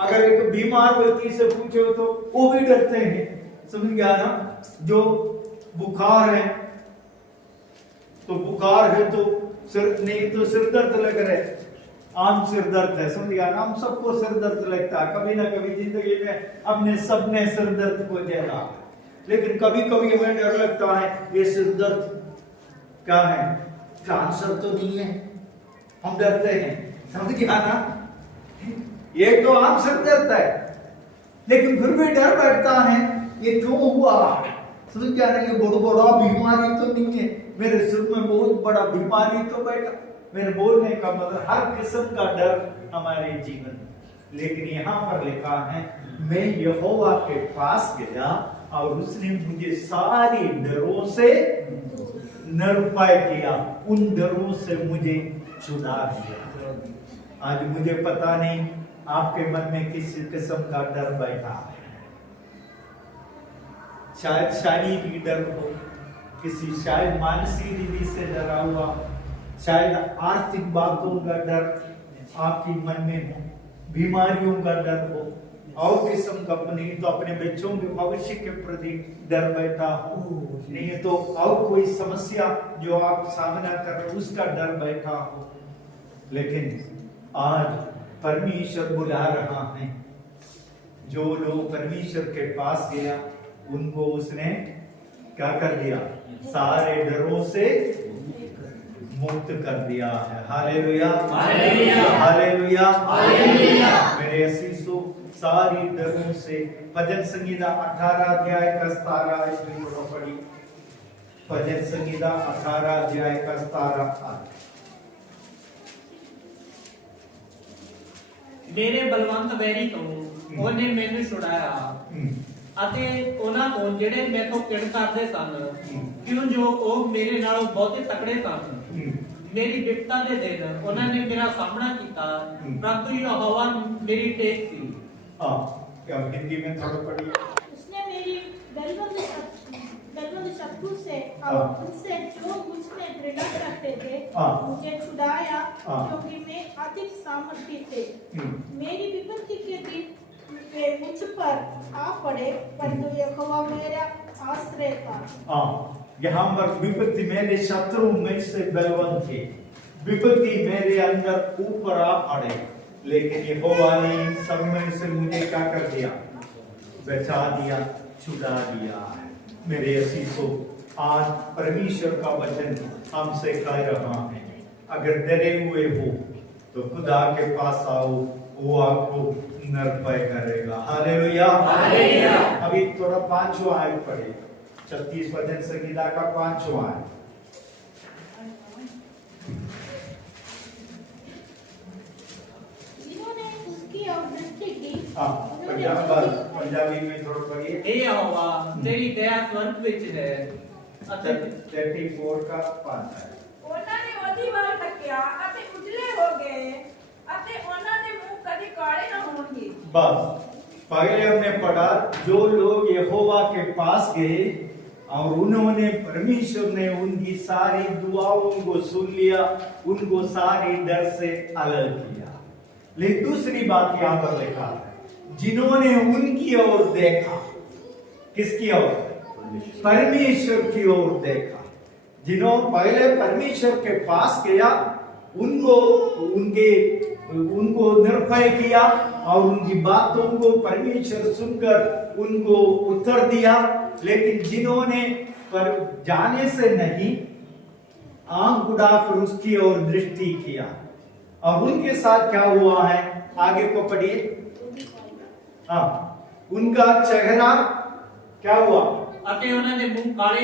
अगर एक बीमार व्यक्ति से पूछो तो वो भी डरते हैं, समझ गया ना? जो बुखार है तो बुखार है तो सिर नहीं तो सिर दर्द लग रहा है, आम सिर दर्द है, समझ गया ना? हम सबको सिर दर्द लगता है, कभी ना कभी जिंदगी में हमने सबने सिर दर्द को झेला। लेकिन कभी कभी हमें डर लगता है, ये सिर दर्द क्या है, कैंसर तो नहीं है, हम डरते हैं, समझ गया ना? ये तो आम सिर दर्द है, लेकिन फिर भी डर बैठता है, ये क्यों हुआ? समझ गया ना? ये बहुत बड़ा बीमारी तो नहीं है, मेरे सिर में बहुत बड़ा बीमारी तो बैठा। मेरे बोलने का मतलब हर किस्म का डर हमारे जीवन में। लेकिन यहाँ पर लिखा है, मैं यहोवा के पास गया और उसने मुझे सारी डरों से निर्भय किया, उन डरों से मुझे छुड़ा दिया। आज मुझे पता नहीं आपके मन में किस किस्म का डर बैठा है, शायद शारीरिक डर हो, किसी शायद मानसिक रीति से डरा हुआ, शायद आर्थिक बातों का डर आपके मन में हो, बीमारियों का डर हो, और किस्म का नहीं तो अपने बच्चों के भविष्य के प्रति डर बैठा हो, नहीं तो और कोई समस्या जो आप सामना कर रहे हो उसका डर बैठा हो। लेकिन आज परमेश्वर बुला रहा है, जो लोग परमेश्वर के पास गया उनको उसने क्या कर दिया, सारे डरों से मुक्त कर दिया है। Hallelujah hallelujah hallelujah hallelujah. मेरे असीसों, सारी डरों से भजन संहिता 18 अध्याय का 17 आयत में पढ़ी। भजन संहिता 18 अध्याय का 17 आयत। मेरे बलवंत वैरी तो ਉਹਨੇ ਮੈਨੂੰ ਛੁਡਾਇਆ ਅਤੇ ਉਹਨਾਂ ਤੋਂ ਜਿਹੜੇ ਮੈਥੋਂ ਕਿੜ ਕਰਦੇ ਸਨ, ਕਿਉਂ ਜੋ ਉਹ ਮੇਰੇ ਨਾਲੋਂ ਬਹੁਤੇ ਤਕੜੇ ਸਨ। ਮੇਰੀ ਵਿਪਤਾ ਦੇ ਦਿਨ ਉਹਨਾਂ ਨੇ ਮੇਰਾ ਸਾਹਮਣਾ ਕੀਤਾ, ਪਰੰਤु ਯਹੋਵਾ ਮੇਰੀ ਟੇਕ ਸੀ। क्या हिंदी में थोड़ा पढ़िए। उसने मेरी बलवंत शत्रु से और उनसे जो मुझ में घृणा करते थे मुझे छुड़ाया, क्योंकि मैं अधिक सामर्थी थे। मेरी विपत्ति के दिन वे मुझ पर आ पड़े, परंतु यहोवा मेरा आश्रय था। यहाँ पर विपत्ति मेरे शत्रु में से बलवंत थे, विपत्ति मेरे अंदर ऊपर आ पड़े, लेकिन यहोवा ने सब में से मुझे क्या कर दिया, बचा दिया, छुड़ा दिया है। मेरे असीसों, आज परमेश्वर का वचन हमसे कह रहा है, अगर डरे हुए हो तो खुदा के पास आओ, वो आपको निर्भय करेगा। Hallelujah hallelujah. अभी थोड़ा 5वां आयत पढ़े, 36 भजन संहिता का 5वां आयत। पंजाबी में थोड़ा पढ़िए। हे यहोवा तेरी दया स्वर्ग ਵਿੱਚ ਹੈ ਅਤੇ 34 का 5 है। ਉਹਨਾਂ ਨੇ ਉਹਦੀ ਵੱਲ ਤੱਕਿਆ ਅਤੇ ਉਜਲੇ ਹੋ ਗਏ ਅਤੇ ਉਹਨਾਂ ਦੇ ਮੂੰਹ ਕਦੀ ਕਾਲੇ ਨਾ ਹੋਣਗੇ। बस पहले हमने पढ़ा, जो लोग यहोवा के पास गए और उन्होंने परमेश्वर ने उनकी सारी दुआओं को सुन लिया, उनको सारी डर से अलग किया। लेकिन दूसरी बात यहाँ पर लिखा है, जिन्होंने उनकी ओर देखा, किसकी ओर, परमेश्वर की ओर देखा। जिन्होंने पहले परमेश्वर के पास गया, उनको निर्भय किया और उनकी बातों को परमेश्वर सुनकर उनको उत्तर दिया। लेकिन जिन्होंने पर जाने से नहीं, आंख उड़ाकर उसकी ओर दृष्टि किया, और उनके साथ क्या हुआ है, आगे को पढ़िए। उनका चेहरा क्या हुआ, ਅਤੇ ਉਹਨਾਂ ਦੇ ਮੂੰਹ ਕਾਲੇ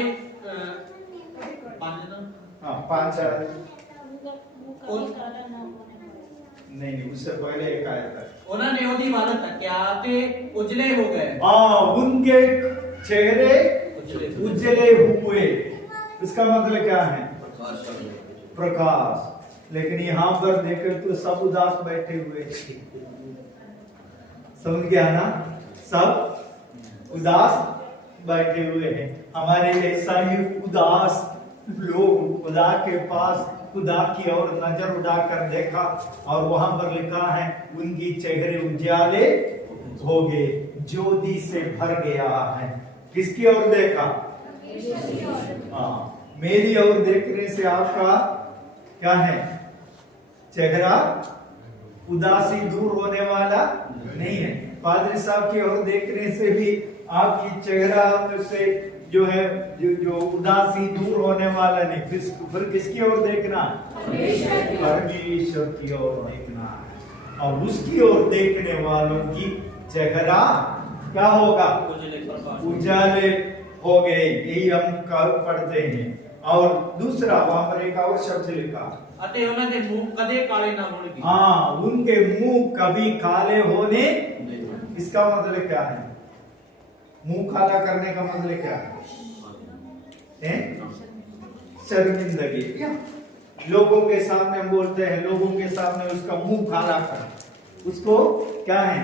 पांच मुंह काला ना होने पर। नहीं, उससे पहले एक आयत है। ਉਹਨਾਂ ਨੇ ਉਹਦੀ ਵੱਲ ਤੱਕਿਆ ਤੇ ਉਜਲੇ ਹੋ ਗਏ। उनके चेहरे उजले हुए, इसका मतलब क्या है, प्रकाश। लेकिन यहाँ पर देखे तो सब उदास बैठे हुए, समझ गया ना, सब उदास बैठे हुए हैं। हमारे ऐसा ही उदास लोग खुदा के पास, खुदा की ओर नजर उठाकर देखा और वहां पर लिखा है, उनकी चेहरे उजाले हो गए, ज्योति से भर गया है। किसकी ओर देखा, मेरी ओर देखने से आपका क्या है, चेहरा उदासी दूर होने वाला नहीं है। पादरी साहब की ओर देखने से भी आपकी चेहरा से जो है, जो उदासी दूर होने वाला नहीं। फिर किसकी ओर देखना, परमेश्वर की ओर देखना है। और उसकी ओर देखने वालों की चेहरा क्या होगा, उजाले हो गए। यही हम पढ़ते हैं। और दूसरा वहां पर एक और शब्द लिखा, ਅਤੇ ਉਹਨਾਂ ਦੇ ਮੂੰਹ ਕਦੇ ਕਾਲੇ ਨਾ ਹੋਣਗੇ। उनके मुंह कभी काले होने, इसका मतलब क्या है, मुंह काला करने का मतलब क्या है? शर्मिंदगी। लोगों के सामने हम बोलते हैं, लोगों के सामने उसका मुंह काला कर, उसको क्या है,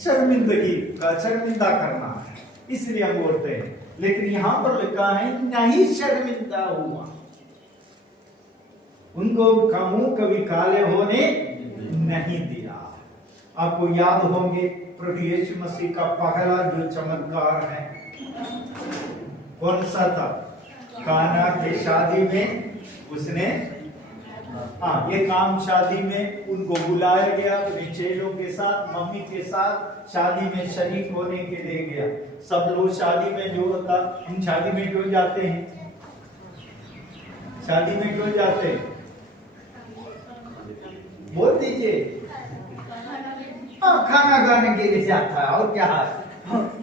शर्मिंदगी का, शर्मिंदा करना है, इसलिए हम बोलते हैं। लेकिन यहां पर लिखा है, नहीं शर्मिंदा हुआ, उनको मुंह कभी काले होने नहीं दिया। आपको याद होंगे प्रभु यीशु मसीह का पहला जो चमत्कार है कौन सा था? काना के शादी में उसने ये काम शादी में उनको बुलाया गया, अपने चेलों के साथ, मम्मी के साथ शादी में शरीक होने के लिए गया। सब लोग शादी में जो होता, हम शादी में क्यों जाते हैं? शादी में क्यों जाते हैं? बोल दीजिए। खाना खाने के लिए जाता है, और क्या है?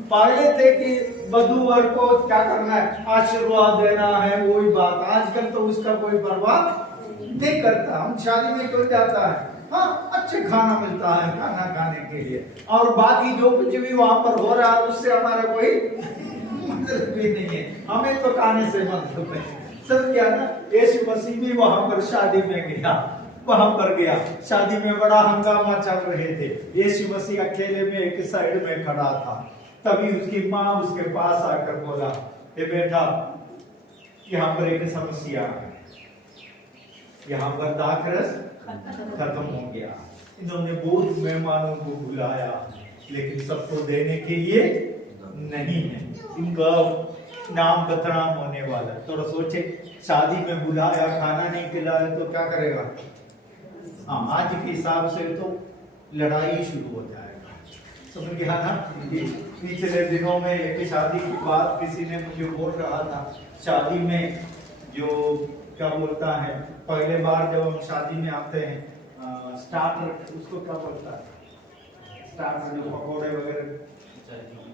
पहले थे कि वधू वर को क्या करना है, आशीर्वाद देना है, वही बात। आजकल तो उसका कोई परवाह नहीं करता। हम शादी में क्यों जाता है? हाँ, अच्छे खाना मिलता है खाना खाने के लिए, और बाकी जो कुछ भी वहां पर हो रहा है उससे हमारा कोई मतलब भी नहीं है। हमें तो खाने से मतलब है। सब क्या ना, यीशु मसीह भी वहां पर शादी में गया, वहां पर गया, शादी में बड़ा हंगामा चल रहे थे। यीशु मसीह अकेले में एक साइड में खड़ा था। तभी उसकी माँ उसके पास आकर बोला, हे बेटा, यहाँ पर एक समस्या है, यहाँ पर दाखरस खत्म हो गया। इन्होंने बहुत मेहमानों को बुलाया, लेकिन सबको देने के लिए नहीं है। इनका नाम बदनाम होने वाला। थोड़ा सोचे, शादी में बुलाया, खाना नहीं खिलाया तो क्या करेगा? हाँ, आज के हिसाब से तो लड़ाई शुरू हो जाएगा। समझ गया ना? पिछले दिनों में एक शादी की बात किसी ने मुझे बोल रहा था। शादी में जो क्या बोलता है, पहले बार जब हम शादी में आते हैं, स्टार्टर, उसको क्या बोलता है? स्टार्टर जो पकौड़े वगैरह,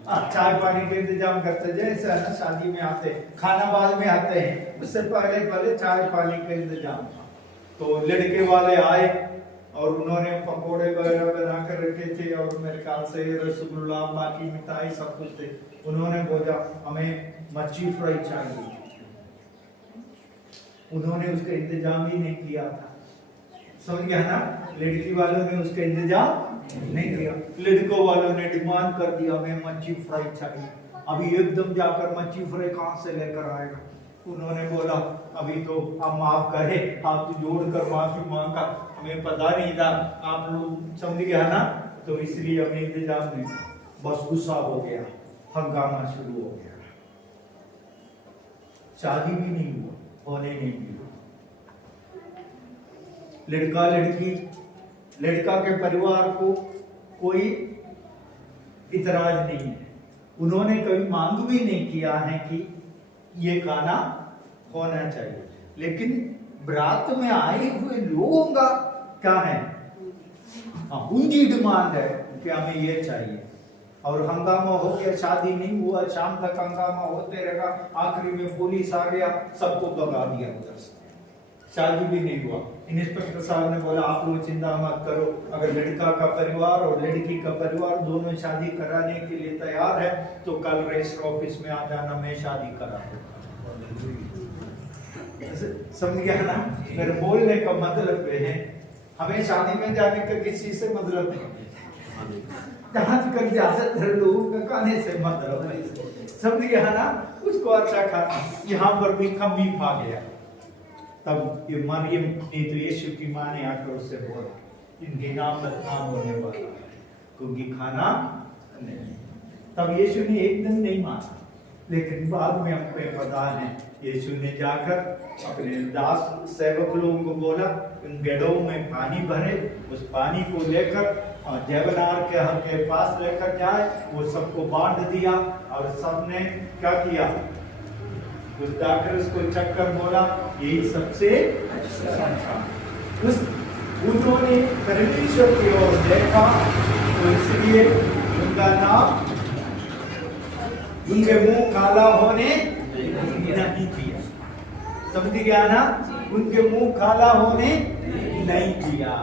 चाय पानी के इंतजाम करते, जैसे है ना, शादी में आते, खाना बाद में आते हैं, उससे पहले चाय पानी का इंतजाम। तो लड़के वाले आए और उन्होंने पकोड़े वगैरह बना कर रखे थे, और मेरे ख्याल से रसगुल्ला, बाकी मिठाई सब कुछ थे। उन्होंने बोला हमें मच्छी फ्राई चाहिए। उन्होंने उसका इंतजाम ही नहीं किया था। समझ गया ना? लड़की वालों ने उसका इंतजाम नहीं किया, लड़कों वालों ने डिमांड कर दिया हमें मच्छी फ्राई चाहिए। अभी एकदम जाकर मच्छी फ्राई कहां से लेकर आएगा? उन्होंने बोला अभी तो आप माफ करें, आप तो जोड़कर माफी मांगा, हमें पता नहीं था, आप लोग समझ गया ना, तो इसलिए हमें इंतजाम नहीं। बस गुस्सा हो गया, हंगामा शुरू हो गया, शादी भी नहीं हुआ, होने नहीं दिया। लड़का लड़की, लड़का के परिवार को कोई इतराज नहीं है। उन्होंने कभी मांग भी नहीं किया है कि ये खाना होना चाहिए, लेकिन बारात में आए हुए लोगों का क्या है? उनकी डिमांड है कि हमें ये चाहिए, और हंगामा हो गया। शादी नहीं हुआ, शाम तक हंगामा होते रहेगा, आखिरी में पुलिस आ गया, सबको भगा दिया उधर से। शादी भी नहीं हुआ। इंस्पेक्टर साहब ने बोला आप लोग चिंता मत करो, अगर लड़का का परिवार और लड़की का परिवार दोनों शादी कराने के लिए तैयार है तो कल रजिस्टर ऑफिस में आ जाना, मैं शादी करा दूंगा। समझ गया ना? मेरे बोलने का मतलब है हमें शादी में जाने का किसी से मतलब नहीं, जांच कर इजाजत है, लोगों का खाने से मतलब नहीं। समझ गया ना? उसको अच्छा खाना। यहाँ पर भी कमी पा गया। तब ये मरियम ने तो यीशु की मां ने आकर उससे बोला इनके नाम बदनाम होने वाला है, क्योंकि खाना नहीं। तब यीशु ने एक दिन नहीं माना, लेकिन बाद में अपने पता है यीशु ने जाकर अपने दास सेवक लोगों को बोला उन गड्ढों में पानी भरे, उस पानी को लेकर देवनार के पास लेकर जाए, वो सबको बांट दिया, और सबने क्या किया? उस डॉक्टर उसको चक्कर बोला यही सबसे अच्छा। उन्होंने परमेश्वर की ओर देखा, तो इसलिए उनका नाम, उनके मुंह काला होने नहीं दिया। समझ गया ना? उनके मुंह काला होने नहीं दिया।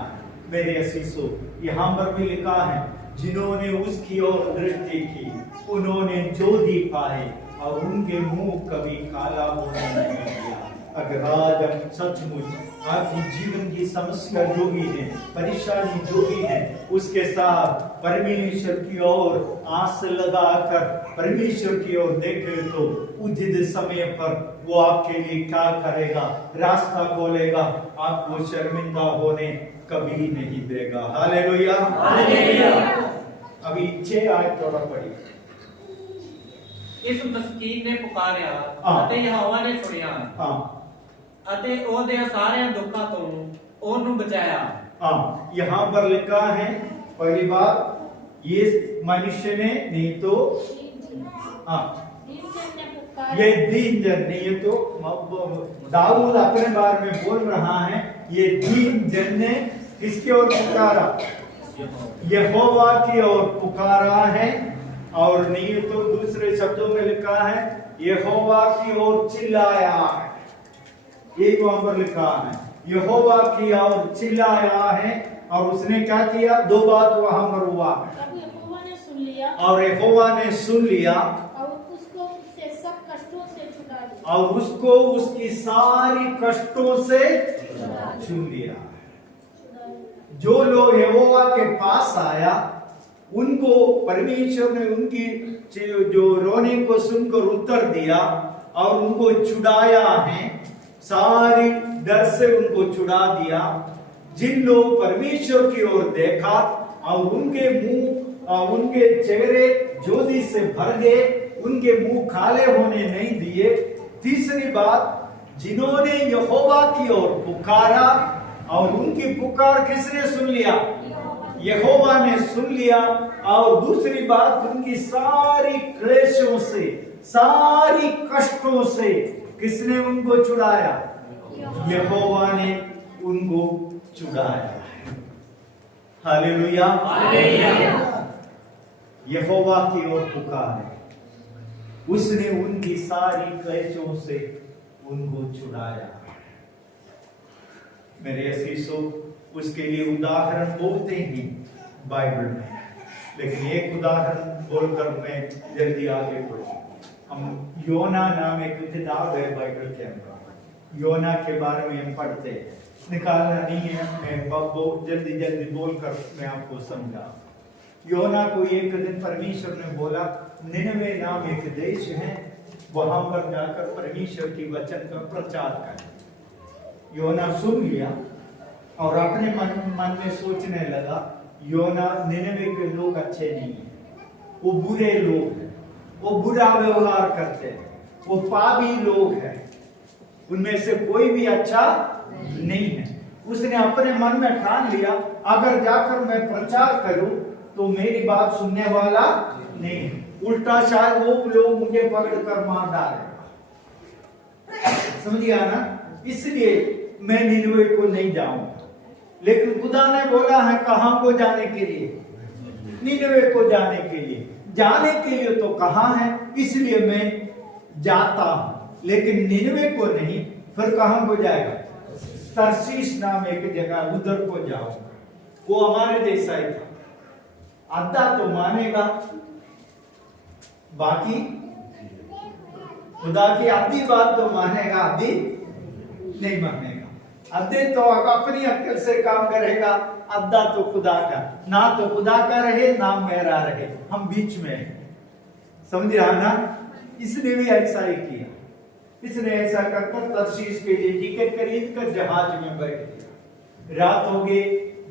मेरे असीसों, यहाँ पर भी लिखा है जिन्होंने उसकी ओर दृष्टि की उन्होंने ज्योति पाए, और उनके मुंह कभी काला होने नहीं दिया। अगर आज हम सचमुच आपकी जीवन की समस्या जो भी है, परेशानी जो भी है, उसके साथ परमेश्वर की ओर आस लगाकर परमेश्वर की ओर देखे तो उचित समय पर वो आपके लिए क्या करेगा, रास्ता खोलेगा, आपको शर्मिंदा होने कभी नहीं देगा। Hallelujah, hallelujah. अभी 6 आयत थोड़ा पढ़िए। इस मस्कीन ने पुकारिया हाँ। ਅਤੇ ਯਹੋਵਾ ਨੇ ਸੁਣਿਆ हाँ ਅਤੇ ਉਹਦੇ ਸਾਰਿਆਂ ਦੁੱਖਾਂ ਤੋਂ ਉਹਨੂੰ ਬਚਾਇਆ। हाँ, यहाँ पर लिखा है पहली बार ये मनुष्य ने नहीं तो हाँ निर्जन ने पुकारा, ये दीन जन नहीं, ये तो दाऊद अपने बारे में बोल रहा है। ये दीन जन ने किसकी ओर पुकारा? यहोवा की ओर पुकारा है। और नहीं तो दूसरे शब्दों में लिखा है यहोवा की ओर चिल्लाया है। ये वहां पर लिखा है यहोवा की ओर चिल्लाया है। और उसने क्या किया? 2 बात वहां पर हुआ तब यहोवा ने सुन लिया और यहोवा ने सुन लिया और उसको उससे सब कष्टों से छुड़ा दिया। और उसको उसकी सारी कष्टों से छुड़ा लिया। जो लोग यहोवा के पास आया उनको परमेश्वर ने उनकी जो रोने को सुनकर उत्तर दिया और उनको छुड़ाया है, सारी डर से उनको छुड़ा दिया। जिन लोग परमेश्वर की ओर देखा और उनके मुंह उनके चेहरे ज्योति से भर गए, उनके मुंह काले होने नहीं दिए। तीसरी बात, जिन्होंने यहोवा की ओर पुकारा और उनकी पुकार किसने सुन लिया? यहोवा ने सुन लिया। और दूसरी बात, उनकी सारी क्लेशों से, सारी कष्टों से किसने उनको छुड़ाया? यहोवा ने उनको छुड़ाया। Hallelujah, hallelujah. यहोवा की ओर पुकारे, उसने उनकी सारी क्लेशों से उनको छुड़ाया। मेरे असीसों, उसके लिए उदाहरण बोलते हैं बाइबल में, लेकिन एक उदाहरण बोलकर मैं जल्दी आगे बढ़ूं। हम योना नाम एक किताब है बाइबल के अंदर, योना के बारे में हम पढ़ते हैं। निकालना नहीं है, मैं बहुत जल्दी बोलकर मैं आपको समझा। योना को एक दिन परमेश्वर ने बोला, निनवे नाम एक देश है, वहां पर जाकर परमेश्वर की वचन का प्रचार करें। योना सुन लिया और अपने मन में सोचने लगा, योना, निनवे के लोग अच्छे नहीं है, वो बुरे लोग हैं, वो बुरा व्यवहार करते हैं, वो पापी लोग हैं, उनमें से कोई भी अच्छा नहीं है। उसने अपने मन में ठान लिया, अगर जाकर मैं प्रचार करूं तो मेरी बात सुनने वाला नहीं है, उल्टा शायद वो लोग मुझे पकड़कर मार डालेगा। समझिए ना? इसलिए मैं निनवे को नहीं जाऊंगा। लेकिन खुदा ने बोला है कहां को जाने के लिए? निनवे को जाने के लिए। जाने के लिए तो कहां है, इसलिए मैं जाता हूं, लेकिन निनवे को नहीं। फिर कहां को जाएगा? तरसीस नाम एक जगह, उधर को जाऊंगा। वो हमारे जैसा ही था, आधा तो मानेगा, बाकी खुदा की आधी बात तो मानेगा, आधी नहीं मानेगा। आधे तो अपनी अक्ल से काम करेगा, आधा तो खुदा का। ना तो खुदा का रहे ना मेरा रहे, हम बीच में हैं। समझ रहा ना? इसने भी ऐसा ही किया। इसने ऐसा करकर तरशीश के लिए टिकट खरीद कर जहाज में बैठ गया। रात हो गई,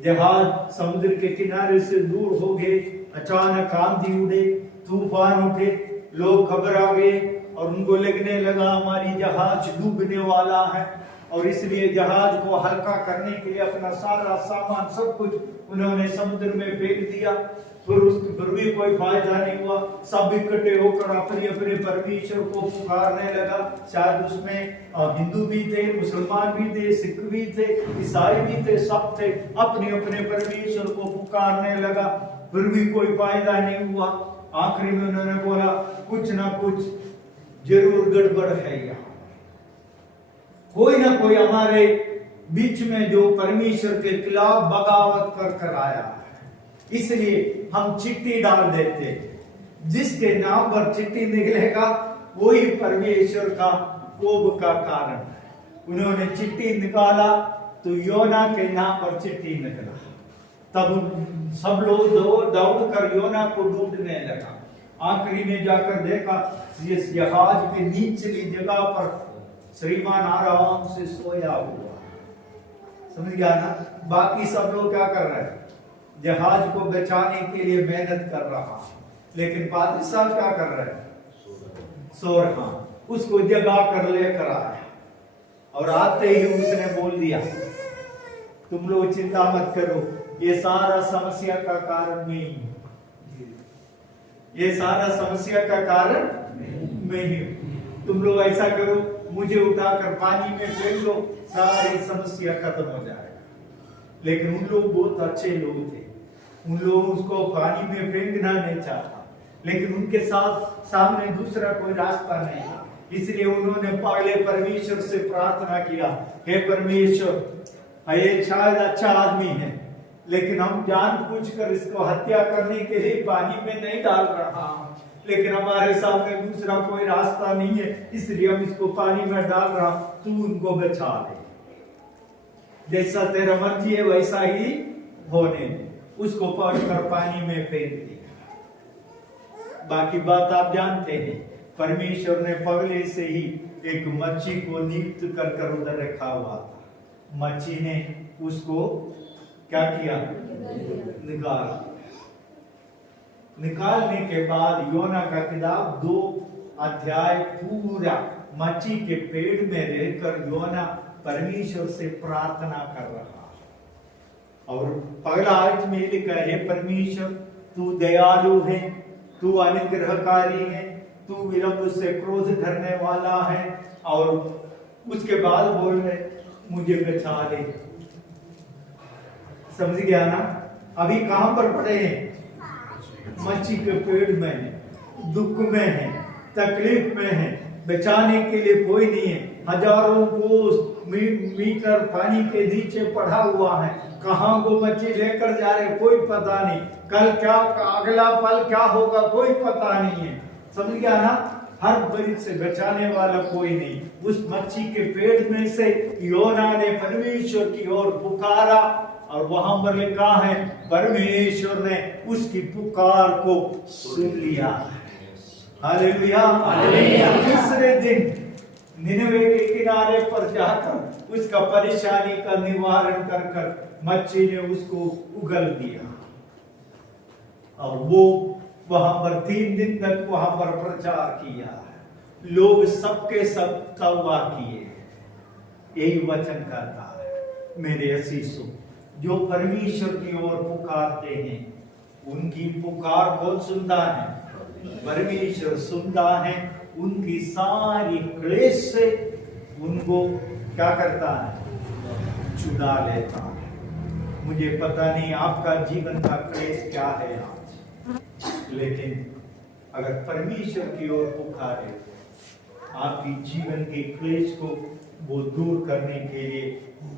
जहाज समुद्र के किनारे से दूर हो गए। अचानक आंधी उड़े, तूफान उठे, लोग घबरा गए और उनको लगने लगा हमारी जहाज डूबने वाला है। और इसलिए जहाज को हल्का करने के लिए अपना सारा सामान सब कुछ उन्होंने समुद्र में फेंक दिया। फिर भी कोई फायदा नहीं हुआ। सब इकट्ठे होकर अपने अपने परमेश्वर को पुकारने लगा। शायद उसमें हिंदू भी थे, मुसलमान भी थे, सिख भी थे, ईसाई भी थे, सब थे। अपने अपने परमेश्वर को पुकारने लगा, फिर भी कोई फायदा नहीं हुआ। आखिरी में उन्होंने बोला कुछ ना कुछ जरूर गड़बड़ है, यहाँ कोई ना कोई हमारे बीच में जो परमेश्वर के खिलाफ बगावत कर आया है, इसलिए हम चिट्ठी डाल देते। जिसके नाम पर चिट्ठी निकलेगा वही परमेश्वर का कोप का कारण है। उन्होंने चिट्ठी निकाला तो योना के नाम पर चिट्ठी निकला। तब सब लोग दौड़ कर योना को ढूंढने लगा। आखिरी में जाकर देखा इस जहाज के निचली जगह पर श्रीमान आराम से सोया हुआ। समझ गया ना? बाकी सब लोग क्या कर रहे हैं? जहाज को बचाने के लिए मेहनत कर रहा, लेकिन बादशाह क्या कर रहे हैं? सो रहा। उसको जगा कर लेकर आया और आते ही उसने बोल दिया, तुम लोग चिंता मत करो, ये सारा समस्या का कारण मैं ही हूं। ये सारा समस्या का कारण मैं ही हूं। तुम लोग ऐसा करो, मुझे उठाकर पानी में फेंक दो, सारी समस्या खत्म हो जाएगा। लेकिन उन लोग बहुत अच्छे लोग थे, उन लोग उसको पानी में फेंकना नहीं चाहता, लेकिन उनके साथ सामने दूसरा कोई रास्ता नहीं था। इसलिए उन्होंने पहले परमेश्वर से प्रार्थना किया, हे परमेश्वर, ये शायद अच्छा आदमी है, लेकिन हम जानबूझकर इसको हत्या करने के लिए पानी में नहीं डाल रहा, लेकिन हमारे सामने दूसरा कोई रास्ता नहीं है, इसलिए हम इसको पानी में डाल रहा, तू उनको बचा ले। जैसा तेरा मर्जी है वैसा ही होने दे। उसको पकड़कर पानी में फेंक दिया। बाकी बात आप जानते हैं। परमेश्वर ने पहले से ही एक मच्छी को नियुक्त कर उधर रखा हुआ था। मच्छी ने उसको क्या किया? निकालने के बाद योना का किताब 2 अध्याय पूरा मच्छी के पेड़ में रहकर योना परमेश्वर से प्रार्थना कर रहा। और पहला आयत में लिखा है, परमेश्वर तू दयालु है, तू अनुग्रहकारी है, तू विलंब से क्रोध करने वाला है। और उसके बाद बोल रहे, मुझे बचा ले। समझ गया ना? अभी कहां पर पड़े हैं? मच्छी के पेड़ में है, दुख में है, तकलीफ में है, बचाने के लिए कोई नहीं है। हजारों कोस मीटर पानी के नीचे पड़ा हुआ है। कहां को मच्छी लेकर जा रहे कोई पता नहीं, कल क्या, अगला पल क्या होगा कोई पता नहीं है। समझ गया ना? हर बरिश से बचाने वाला कोई नहीं। उस मच्छी के पेट में से योना ने परमेश्वर की ओर पुकारा, और वहां पर लिखा है परमेश्वर ने उसकी पुकार को सुन लिया। हालेलुया। तीसरे दिन निनवे के किनारे पर जाकर उसका परेशानी का निवारण कर मच्छी ने उसको उगल दिया, और वो वहां पर 3 दिन तक वहां पर प्रचार किया। लोग सबके सब तौबा किए। यही वचन कहता है, मेरे असीसों, जो परमेश्वर की ओर पुकारते हैं उनकी पुकार कौन सुनता है? परमेश्वर सुनता है। उनकी सारी क्लेश से उनको क्या करता है? छुड़ा लेता है। मुझे पता नहीं आपका जीवन का क्लेश क्या है आज, लेकिन अगर परमेश्वर की ओर पुकारे, आपकी जीवन के क्लेश को वो दूर करने के लिए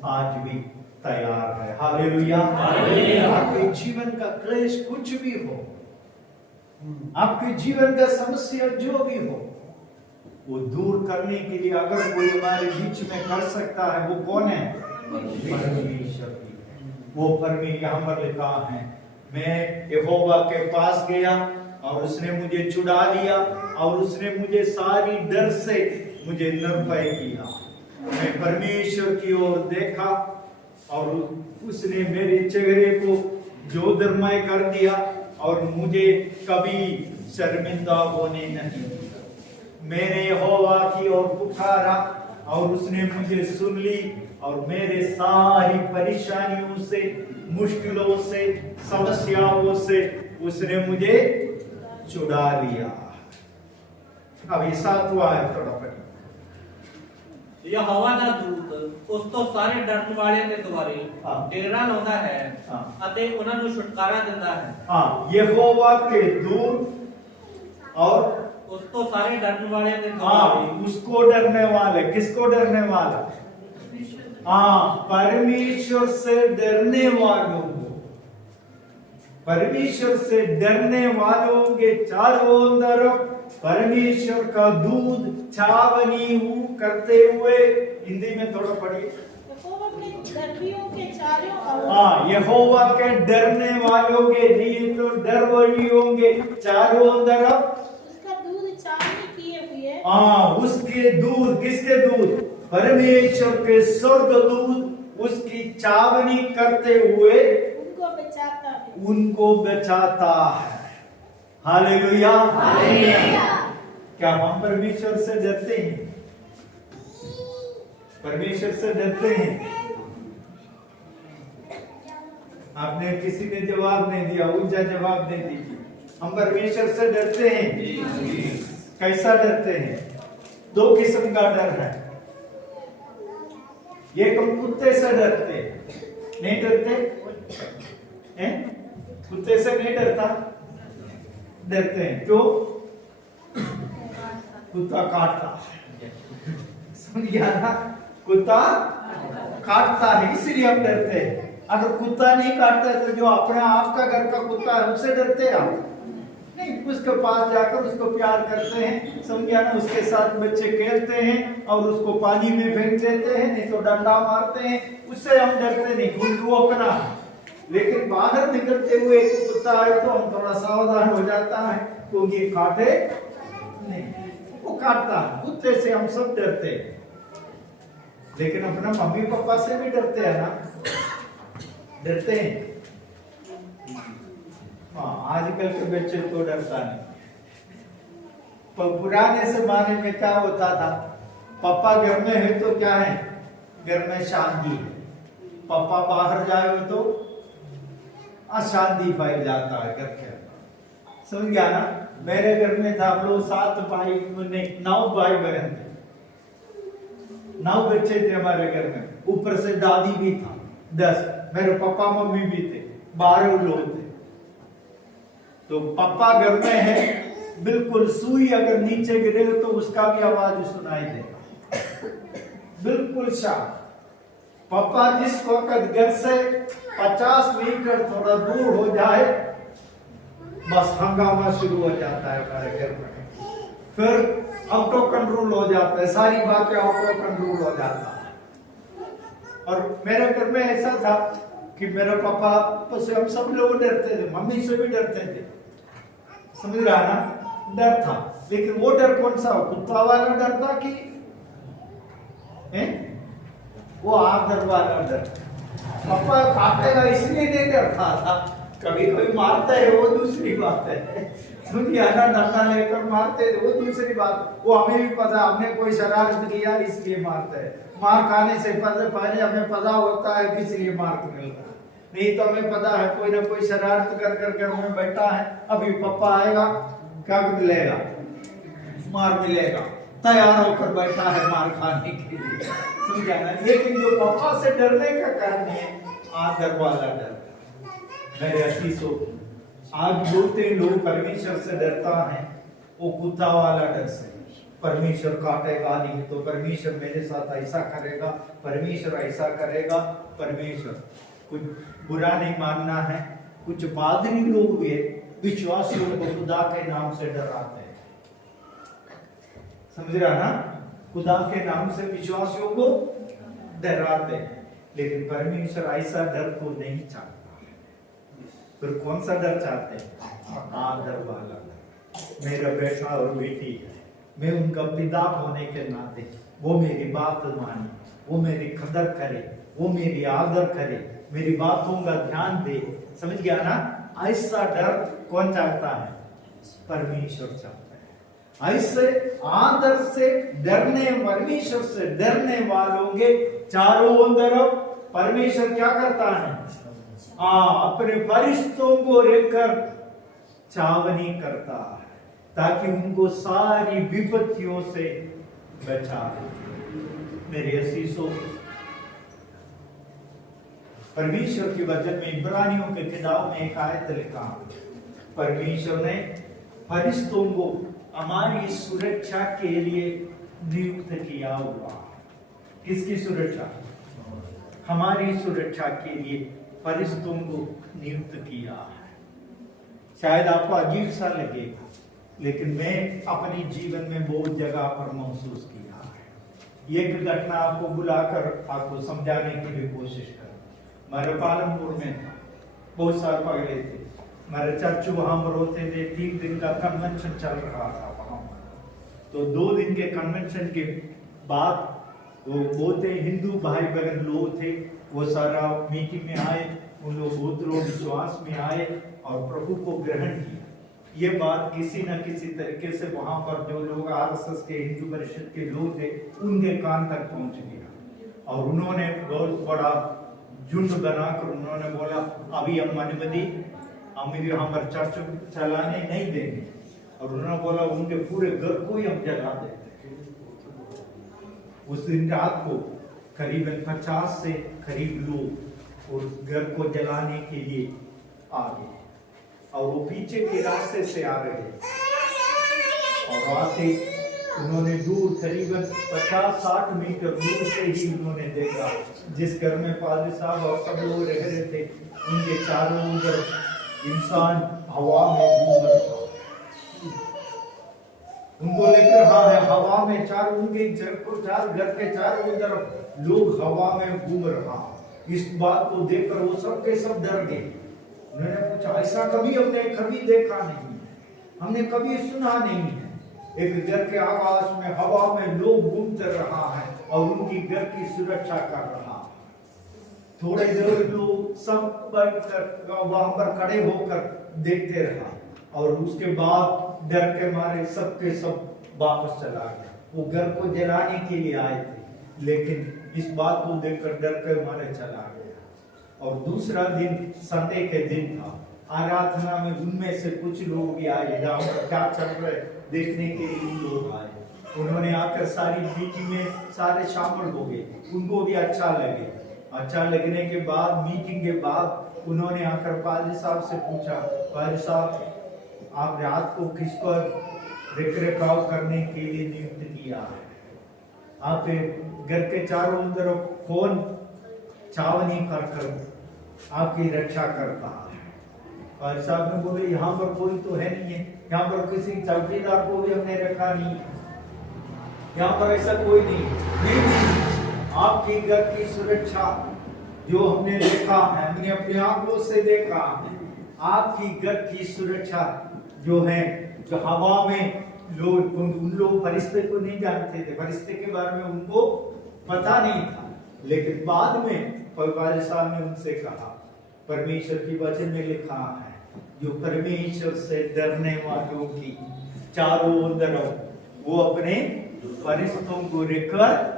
आज भी तैयार है। हालेलुया। आपके जीवन का क्लेश कुछ भी हो, आपके जीवन का समस्या जो भी हो, वो दूर करने के लिए अगर कोई हमारे बीच में कर सकता है, वो कौन है? परमेश्वर। वो परमेश्वर यहाँ पर लिखा है, मैं यहोवा के पास गया और उसने मुझे छुड़ा लिया, और उसने मुझे सारी डर से मुझे निर्भय किया। मैं परमेश्वर की ओर देखा और उसने मेरे चेहरे को ज्योतिर्मय कर दिया, और मुझे कभी शर्मिंदा होने नहीं दिया। मैंने यहोवा की ओर पुकारा और उसने मुझे सुन ली, और मेरे सारी परेशानियों से, मुश्किलों से, समस्याओं से उसने मुझे छुड़ा लिया। अब ये 7वां है, थोड़ा पढ़िए। ਯਹੋਵਾ ਦਾ ਦੂਤ ਉਸ ਤੋਂ ਸਾਰੇ ਡਰਨ ਵਾਲਿਆਂ ਦੇ ਦੁਆਰੇ ਡੇਰਾ ਲਾਉਂਦਾ ਹੈ ਅਤੇ ਉਹਨਾਂ ਨੂੰ ਛੁਟਕਾਰਾ ਦਿੰਦਾ ਹੈ। हाँ, यहोवा के दूत और ਉਸ ਤੋਂ ਸਾਰੇ ਡਰਨ ਵਾਲਿਆਂ ਦੇ हाँ, ਦੁਆਰੇ उसको डरने वाले, किसको डरने वाला? हाँ, परमेश्वर से डरने वालों को, परमेश्वर से डरने वालों के चारों तरफ परमेश्वर का दूध छावनी करते हुए, हिंदी में थोड़ा पढ़िए। यहोवा के धर्मियों के चारों ओर हाँ, यहोवा के डरने वालों के लिए तो डर वही होंगे चारों तरफ। उसका दूध चावनी किए हुए हाँ, उसके दूध, किसके दूध? परमेश्वर के स्वर्गदूत उसकी चावनी करते हुए उनको बचाता है। उनको बचाता है। हालेलुया। क्या हम परमेश्वर से डरते हैं? परमेश्वर से डरते हैं? आपने किसी ने जवाब नहीं दिया, ऊंचा जवाब नहीं दीजिए। हम परमेश्वर से डरते हैं। कैसा डरते हैं? दो किस्म का डर है। एक हम कुत्ते से डरते हैं। नहीं डरते हैं? कुत्ते से नहीं डरता? डरते हैं। क्यों? कुत्ता काटता है। समझ गया ना? कुत्ता काटता है, इसलिए हम डरते हैं। अगर कुत्ता नहीं काटता है तो जो अपना आपका घर का कुत्ता है उससे डरते हैं आप? नहीं, उसके पास जाकर उसको प्यार करते हैं, समझा ना? उसके साथ बच्चे खेलते हैं और उसको पानी में फेंक देते हैं, नहीं तो डंडा मारते हैं, उससे हम डरते नहीं, वो अपना। लेकिन बाहर निकलते हुए कुत्ता आए तो हम थोड़ा सावधान हो जाता है, क्योंकि काटे नहीं, वो काटता है। कुत्ते से हम सब डरते हैं, लेकिन अपना मम्मी पापा से भी डरते हैं ना? डरते हैं। हाँ, आजकल के बच्चे तो डरता नहीं। पर पुराने जमाने में क्या होता था? पापा घर में है तो क्या है? घर में शांति है। पापा बाहर जाए तो अशांति फैल जाता है घर के अंदर। समझ गया ना? मेरे घर में था, हम लोग 7 भाई, 9 भाई बहन थे, 9 बच्चे थे हमारे घर में, ऊपर से दादी भी था 10, मेरे पापा मम्मी भी थे, 12 लोग थे। तो पापा घर में है, बिल्कुल सुई अगर नीचे गिरे तो उसका भी आवाज सुनाई देगा, बिल्कुल शांत। पापा जिस वक्त घर से 50 मीटर थोड़ा दूर हो जाए बस हंगामा शुरू हो जाता है हमारे घर में। फिर ऑटो कंट्रोल हो जाता है, सारी बातें ऑटो कंट्रोल हो जाता है। और मेरे घर में ऐसा था कि मेरे पापा से हम सब लोग डरते थे, मम्मी से भी डरते थे, समझ रहा ना? डर था। लेकिन वो डर कौन सा? कुत्ता वाला डर था कि वो आदर वाला डर? पापा काटेगा इसलिए नहीं डरता था, कभी कोई मारता है वो दूसरी बात है, सुनिए ना? डंडा लेकर मारते थे वो दूसरी बात, वो हमें भी पता, हमने कोई शरारत किया इसलिए मारता है। मार खाने से पहले हमें पता होता है किस लिए मार मिलता है, नहीं तो हमें पता है कोई ना कोई शरारत कर करके हमें बैठा है, अभी पापा आएगा क्या मिलेगा? मार मिलेगा, तैयार होकर बैठा है मार खाने के लिए, समझा ना? लेकिन जो पापा से डरने का कारण है आदर वाला डर। मेरे असीसों, आज बोलते लोग परमेश्वर से डरता है, वो कुत्ता वाला डर से। परमेश्वर काटेगा नहीं तो परमेश्वर मेरे साथ ऐसा करेगा, परमेश्वर ऐसा करेगा, परमेश्वर कुछ बुरा नहीं मानना है। कुछ पादरी लोग भी विश्वासियों को खुदा के नाम से डराते हैं, समझ रहा ना? खुदा के नाम से विश्वासियों को डराते हैं, लेकिन परमेश्वर ऐसा डर को नहीं चाहता। फिर कौन सा डर चाहते हैं? आदर वाला। मेरा बेटा और बेटी है, मैं उनका पिता होने के नाते वो मेरी बात माने, वो मेरी कदर करे, वो मेरी आदर करे, मेरी बातों का ध्यान दे, समझ गया ना? ऐसा डर कौन चाहता है? परमेश्वर चाहता है। ऐसे आदर से डरने, परमेश्वर से डरने वालों के चारों तरफ परमेश्वर क्या करता है? अपने फरिश्तों को रखकर छावनी करता है, ताकि उनको सारी विपत्तियों से बचाए। मेरे असीसों, परमेश्वर के वचन में इब्रानियों के किताब में एक आयत लिखा, परमेश्वर ने फरिश्तों को हमारी सुरक्षा के लिए नियुक्त किया हुआ। किसकी सुरक्षा? हमारी सुरक्षा के लिए फरिश्तों को नियुक्त किया है। शायद आपको अजीब सा लगेगा, लेकिन मैं अपने जीवन में बहुत जगह पर महसूस किया है। एक घटना आपको बुलाकर आपको समझाने की भी कोशिश कर। मेरे पालमपुर में था, बहुत साल पहले थे, मेरे चाचू वहां पर होते थे। 3 दिन का कन्वेंशन चल रहा था वहां पर। तो 2 दिन के कन्वेंशन के बाद वो बहुत हिंदू भाई बहन लोग थे, वो सारा मीटिंग में आए, उन लोग बहुत लोग विश्वास में आए और प्रभु को ग्रहण किया। ये बात किसी न किसी तरीके से वहां पर जो लोग आरएसएस के हिंदू परिषद के लोग थे उनके कान तक पहुंच गया और उन्होंने बहुत बड़ा झुंड बनाकर उन्होंने बोला अभी हम अनुमति हम यहाँ पर चर्च चलाने नहीं देंगे। और उन्होंने बोला उनके पूरे घर को ही हम जला देंगे। उस दिन रात को करीबन 50 से करीब लोग उस घर को जलाने के लिए आ गए और वो पीछे के रास्ते से आ रहे और आके उन्होंने दूर करीबन 50-60 मीटर दूर से ही उन्होंने देखा जिस घर में पादरी साहब और सब लोग रह रहे थे उनके चारों तरफ इंसान हवा में घूम रहा। उनको लग रहा है हवा में उनके घर के चारों तरफ लोग हवा में घूम रहा। इस बात को देखकर वो सब के सब डर गए। उन्होंने पूछा ऐसा कभी हमने कभी देखा नहीं, हमने कभी सुना नहीं है। एक घर के आकाश में हवा में लोग घूमते रहा है और उनकी घर की सुरक्षा कर रहा। थोड़े देर लोग सब वहां पर खड़े होकर देखते रहा और उसके बाद डर के मारे सबके सब वापस चला गया। वो घर को जलाने के लिए आए थे लेकिन इस बात को देखकर डर के मारे चला गया। और दूसरा दिन संडे के दिन था, आराधना में उनमें से कुछ लोग भी आए जहाँ पर क्या चल रहा है देखने के लिए लोग आए। उन्होंने आकर सारी मीटिंग में सारे शामिल हो गए, उनको भी अच्छा लगे। अच्छा लगने के बाद मीटिंग के बाद उन्होंने आकर पादरी साहब से पूछा पादरी साहब आप रात को किसको रखरखाव करने के लिए नियुक्त किया है? आप घर के चारों तरफ कौन छावनी कर आपकी रक्षा करता है? पादरी साहब ने बोले यहाँ पर कोई तो है नहीं है, यहाँ पर किसी चौकीदार को भी हमने रखा नहीं, यहाँ पर ऐसा कोई नहीं। आपकी घर की सुरक्षा जो हमने देखा है, हमने अपनी आंखों से देखा है, आपकी घर की सुरक्षा जो है जो हवा में लोग उन लोग फरिश्ते को नहीं जानते थे, फरिश्ते के बारे में उनको पता नहीं था। लेकिन बाद में पादरी साहब ने उनसे कहा परमेश्वर की वचन में लिखा है जो परमेश्वर से डरने वालों की चारों तरफ वो अपने फरिश्तों को रखकर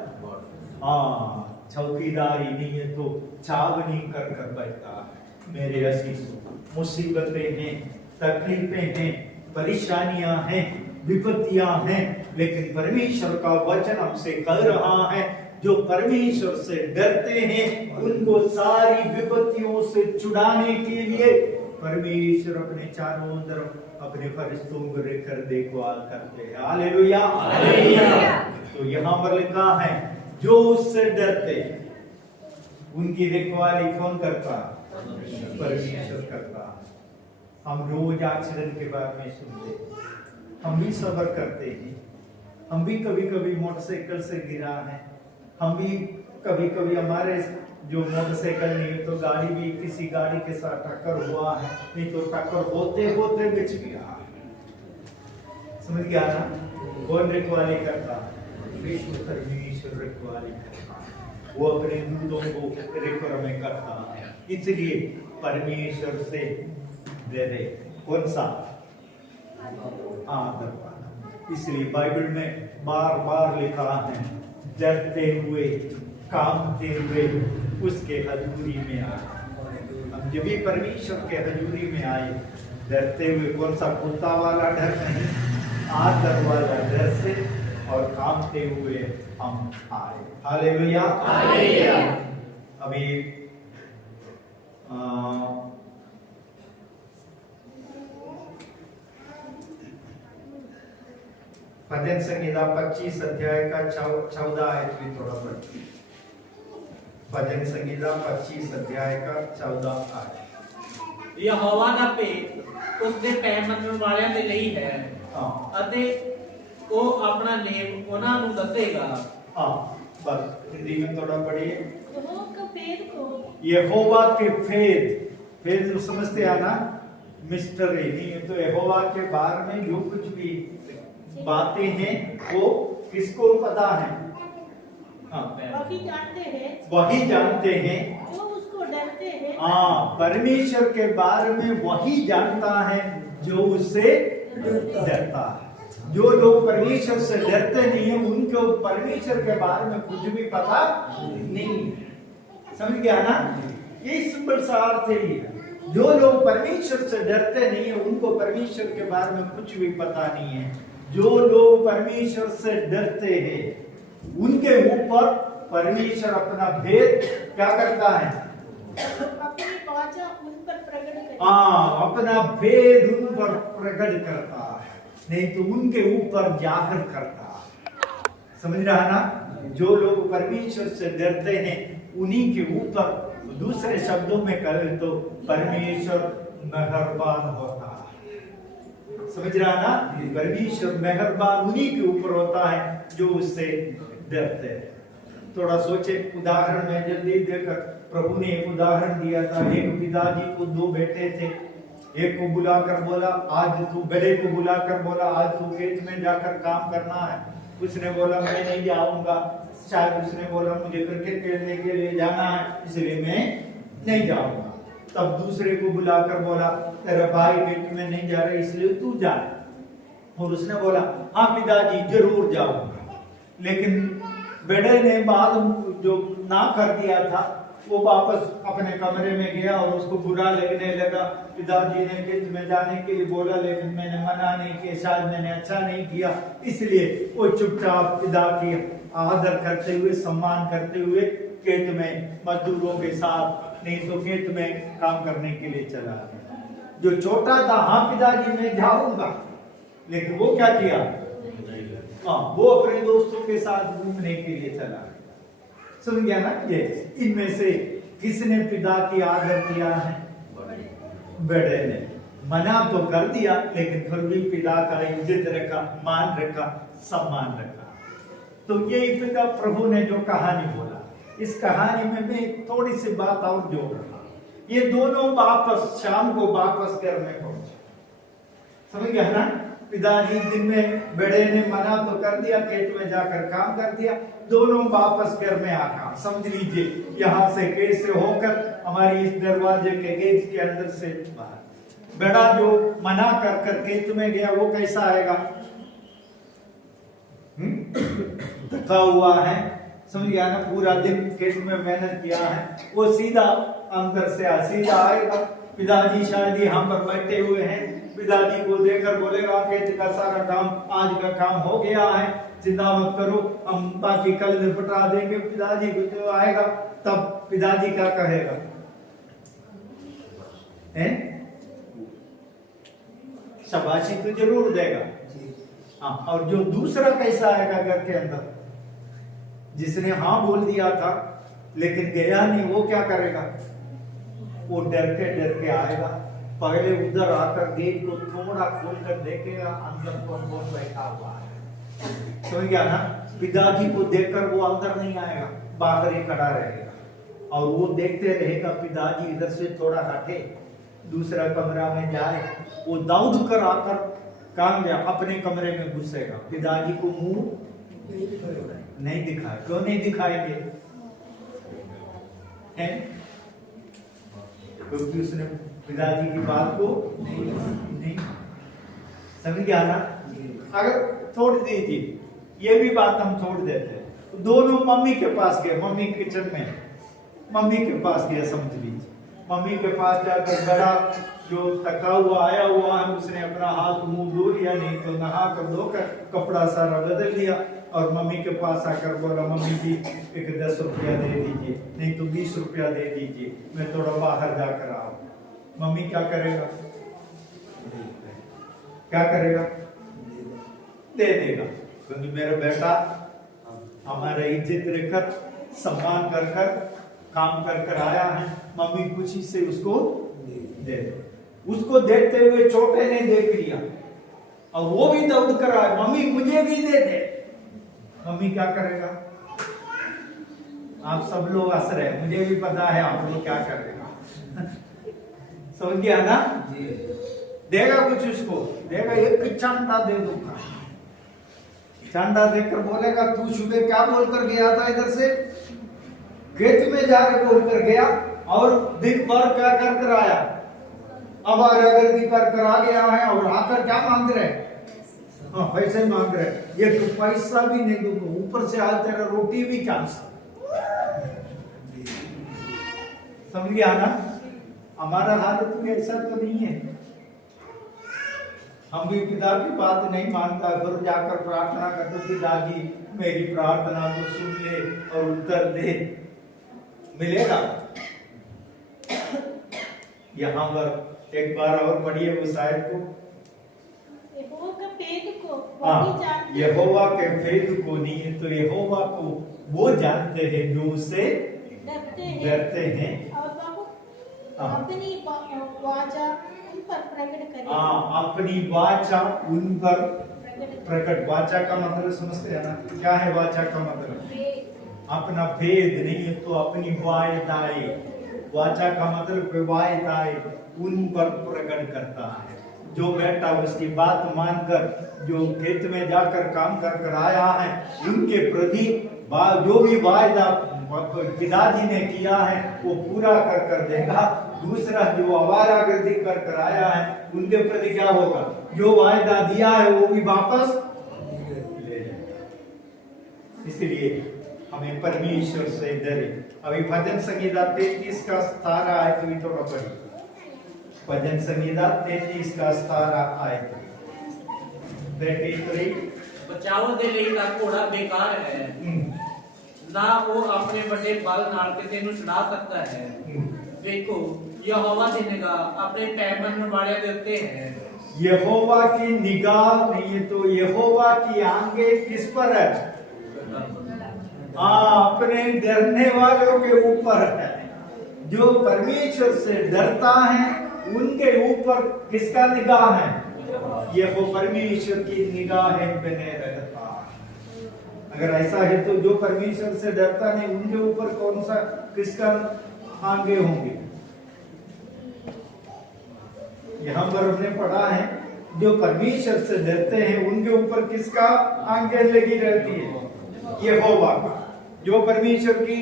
चौकीदारी नहीं है तो छावनी कर कर बैठता है। मेरे अजीजों, मुसीबतें हैं, तकलीफें हैं, परेशानियां हैं, विपत्तियां हैं, लेकिन परमेश्वर का वचन हमसे कह रहा है जो परमेश्वर से डरते हैं उनको सारी विपत्तियों से छुड़ाने के लिए परमेश्वर अपने चारों तरफ अपने फरिश्तों को रखकर देखभाल करते हैं। Hallelujah, hallelujah. तो यहाँ पर लिखा है जो उससे डरते उनकी रखवाली कौन करता? परमेश्वर करता। हम रोज एक्सीडेंट के बारे में सुनते, हम भी सब्र करते हैं, हम भी कभी कभी मोटरसाइकिल से गिरा है, हम भी कभी कभी हमारे जो मोटरसाइकिल नहीं तो गाड़ी भी किसी गाड़ी के साथ टक्कर हुआ है, नहीं तो टक्कर होते होते बच गया। समझ गया ना? कौन रखवाली करता? परमेश्वर रखवाली करता है, वो अपने दूतों को रिक्र में करता है। इसलिए परमेश्वर से डरे। कौन सा? आदर वाला। इसलिए बाइबल में बार बार लिखा है डरते हुए कांपते हुए उसके हजूरी में आए। हम जब भी परमेश्वर के हजूरी में आए डरते हुए, कौन सा कुत्ता वाला डर नहीं, आदर वाला डर से और कांपते हुए हम आए। Hallelujah, hallelujah. अभी भजन संहिता 25 अध्याय का 14 आयत भी थोड़ा पढ़िए। भजन संहिता 25 अध्याय का 14 आयत। यहोवा ਦਾ ਭੇਤ ਉਸ ਦੇ ਪੈ ਮੰਨਣ ਵਾਲਿਆਂ ਦੇ ਲਈ ਹੈ ਅਤੇ ਉਹ ਆਪਣਾ ਨੇਮ ਉਹਨਾਂ ਨੂੰ ਦੱਸੇਗਾ। बस हिंदी में थोड़ा पढ़िए। यहोवा के फेद को, यहोवा के फेद समझते हैं ना, मिस्टरी नहीं है। तो यहोवा के बारे में जो कुछ भी बातें हैं वो किसको पता है? हाँ, वही जानते हैं वही जानते हैं जो उसको डरते हैं। हाँ, परमेश्वर के बारे में वही जानता है जो उससे डरता है। जो लोग परमेश्वर से डरते नहीं है उनको परमेश्वर के बारे में कुछ भी पता नहीं। समझ गया ना? ये सिंपल सा अर्थ है ये। जो लोग परमेश्वर से डरते नहीं है उनको परमेश्वर के बारे में कुछ भी पता नहीं है। जो लोग परमेश्वर से डरते हैं उनके ऊपर परमेश्वर अपना भेद क्या करता है? अपनी वाचा उन पर प्रकट करता है। हाँ, अपना भेद उन पर प्रकट करता है, नहीं तो उनके ऊपर जाहिर करता है। समझ रहा ना? जो लोग परमेश्वर से डरते हैं उन्हीं के ऊपर, दूसरे शब्दों में कहें तो परमेश्वर मेहरबान होता है। समझ रहा ना? परमेश्वर मेहरबान उन्हीं के ऊपर होता है जो उससे डरते हैं। थोड़ा सोचे, उदाहरण में जल्दी देखकर प्रभु ने एक उदाहरण दिया था। एक पिताजी को दो बेटे थे। एक को बुलाकर बोला आज तू, बड़े को बुलाकर बोला आज तू खेत में जाकर काम करना है। उसने बोला मैं नहीं जाऊंगा। शायद उसने बोला मुझे क्रिकेट खेलने के लिए जाना है इसलिए मैं नहीं जाऊंगा। तब दूसरे को बुलाकर बोला तेरा भाई खेत में नहीं जा रहा इसलिए तू जा। और उसने बोला हाँ पिताजी जरूर जाऊंगा। लेकिन बड़े ने बाद जो ना कर दिया था वो वापस अपने कमरे में गया और उसको बुरा लगने लगा। पिताजी ने खेत में जाने के लिए बोला लेकिन मैंने मना नहीं किया, शायद मैंने अच्छा नहीं किया, इसलिए वो चुपचाप पिता की आदर करते हुए सम्मान करते हुए खेत में मजदूरों के साथ नहीं तो खेत में काम करने के लिए चला गया। जो छोटा था हाँ पिताजी मैं जाऊंगा, लेकिन वो क्या किया? हाँ, वो अपने दोस्तों के साथ घूमने के लिए चला गया। सुन गया ना? ये इनमें से किसने पिता की आदर किया है? बड़े ने। मना तो कर दिया लेकिन फिर भी पिता का इज्जत रखा, मान रखा, सम्मान रखा। तो यही पिता प्रभु ने जो कहानी बोला, इस कहानी में मैं थोड़ी सी बात और जोड़ रहा। ये दोनों वापस शाम को वापस घर में पहुंचे। समझ गया ना? पिताजी दिन में बड़े ने मना तो कर दिया, खेत में जाकर काम कर दिया, दोनों वापस घर में आकर समझ लीजिए यहाँ से कैसे होकर हमारी इस दरवाजे के गेट के अंदर से बाहर। बड़ा जो मना कर कर खेत में गया वो कैसा आएगा? थका हुआ है, समझ गया ना? पूरा दिन खेत में मेहनत किया है, वो सीधा अंदर से सीधा आएगा। पिताजी शायद यहाँ पर बैठे हुए हैं, पिताजी को देखकर बोलेगा खेत का सारा काम आज का काम हो गया है, चिंता मत करो हम बाकी कल निपटा देंगे। पिताजी को जो आएगा तब पिताजी क्या कहेगा? शाबाशी तो जरूर देगा। हाँ, और जो दूसरा कैसा आएगा घर के अंदर, जिसने हाँ बोल दिया था लेकिन गया नहीं, वो क्या करेगा? वो डर के आएगा। पहले उधर आकर गेट को थोड़ा खोलकर देखेगा अंदर कौन बैठा हुआ है। समझ गया ना? पिताजी को देखकर वो अंदर नहीं आएगा, बाहर ही खड़ा रहेगा और वो देखते रहेगा पिताजी इधर से थोड़ा हटे, दूसरा कमरा में जाए। वो दौड़ कर आकर कहाँ गया? अपने कमरे में घुसेगा। पिताजी को मुंह नहीं दिखाए। क्यों नहीं दिखाएंगे? क्योंकि उसने पिताजी की बात को नहीं समझ गया ना? अगर छोड़ दीजिए, ये भी बात हम छोड़ देते हैं। दोनों मम्मी के पास गए, मम्मी किचन में मम्मी के पास गया। समझ लीजिए मम्मी के पास जाकर बड़ा जो थका हुआ आया हुआ है उसने अपना हाथ मुंह धो लिया, नहीं तो नहा कर धोकर कपड़ा सारा बदल लिया और मम्मी के पास आकर बोला मम्मी जी एक 10 रुपया दे दीजिए, नहीं तो 20 रुपया दे दीजिए, मैं थोड़ा बाहर जाकर आऊं। मम्मी क्या करेगा? क्या करेगा? दे देगा, क्योंकि मेरा बेटा हमारा इज्जत रखकर सम्मान कर कर काम कर कर आया है। मम्मी खुशी से उसको दे दे। उसको देखते हुए छोटे ने देख लिया और वो भी दौड़ कर आया, मम्मी मुझे भी दे दे। मम्मी क्या करेगा? आप सब लोग हंस रहे हैं, मुझे भी पता है आप लोग क्या कर रहे हैं। समझ गया ना? देगा कुछ उसको, देगा एक चांदा दे दूंगा। चांदा देकर बोलेगा तू सुबह क्या बोलकर गया था इधर से? खेत में जाकर बोलकर गया और दिन भर क्या कर कर आया? अब आरागर्दी कर कर आ गया है और आकर क्या मांग रहे? हाँ पैसे मांग रहे। ये तो पैसा भी नहीं दूंगा, ऊपर से आज तेरा रोटी भी कैंसल। समझ गया ना? हमारा हालत भी ऐसा तो नहीं है। हम भी पिता की बात नहीं मानता, फिर जाकर प्रार्थना करते पिताजी मेरी प्रार्थना को सुन ले और उत्तर दे। मिलेगा? यहाँ पर एक बार और पढ़िए उस आयत को। यहोवा के भेद को हाँ, वही जानते हैं। यहोवा के भेद को नहीं तो यहोवा को वो जानते हैं जो उससे डरते हैं और बाबू हाँ। अपनी वाचा उन पर प्रकट करें। अपनी वाचा उन पर प्रकट। वाचा का मतलब समझते हैं ना? क्या है वाचा का मतलब? अपना भेद नहीं है तो अपनी वायताएं। वाचा का मतलब वायताएं उन पर प्रकट करता है। जो बेटा उसकी बात मानकर जो खेत में जाकर काम कर कर आया है उनके प्रति जो भी वायदा पिताजी ने किया है वो पूरा कर कर देगा। दूसरा जो आवारागर्दी कर कर आया है उनके प्रति क्या होगा? जो वायदा दिया है वो भी वापस ले जाएगा। इसलिए हमें परमेश्वर से डरे। अभी भजन संहिता 33 का 17 आयत भी थोड़ा पढ़िए। भजन संहिता 33 का 17 आयत। 33 बचाव ਦੇ ਲਈ ਤਾਂ ਘੋੜਾ ਬੇਕਾਰ ਹੈ, ਨਾ ਉਹ ਆਪਣੇ ਵੱਡੇ ਬਲ ਨਾਲ ਕਿਸੇ ਨੂੰ ਛੁਡਾ ਸਕਦਾ ਹੈ। ਵੇਖੋ ਯਹੋਵਾ ਦੀ ਨਿਗਾਹ ਆਪਣੇ ਪੈਰ ਮੰਨਣ ਵਾਲਿਆਂ ਦੇ ਉੱਤੇ ਹੈ। यहोवा की निगाह नहीं है तो यहोवा की आंखें किस पर है? अपने डरने वालों के ऊपर है। जो परमेश्वर से डरता है उनके ऊपर किसका निगाह है? ये वो परमेश्वर की निगाह है बने रहता। अगर ऐसा है तो जो परमेश्वर से डरता नहीं उनके ऊपर कौन सा किसका आंगे होंगे? यहाँ पर हमने पढ़ा है जो परमेश्वर से डरते हैं उनके ऊपर किसका आंखें लगी रहती है? यहोवा का। जो परमेश्वर की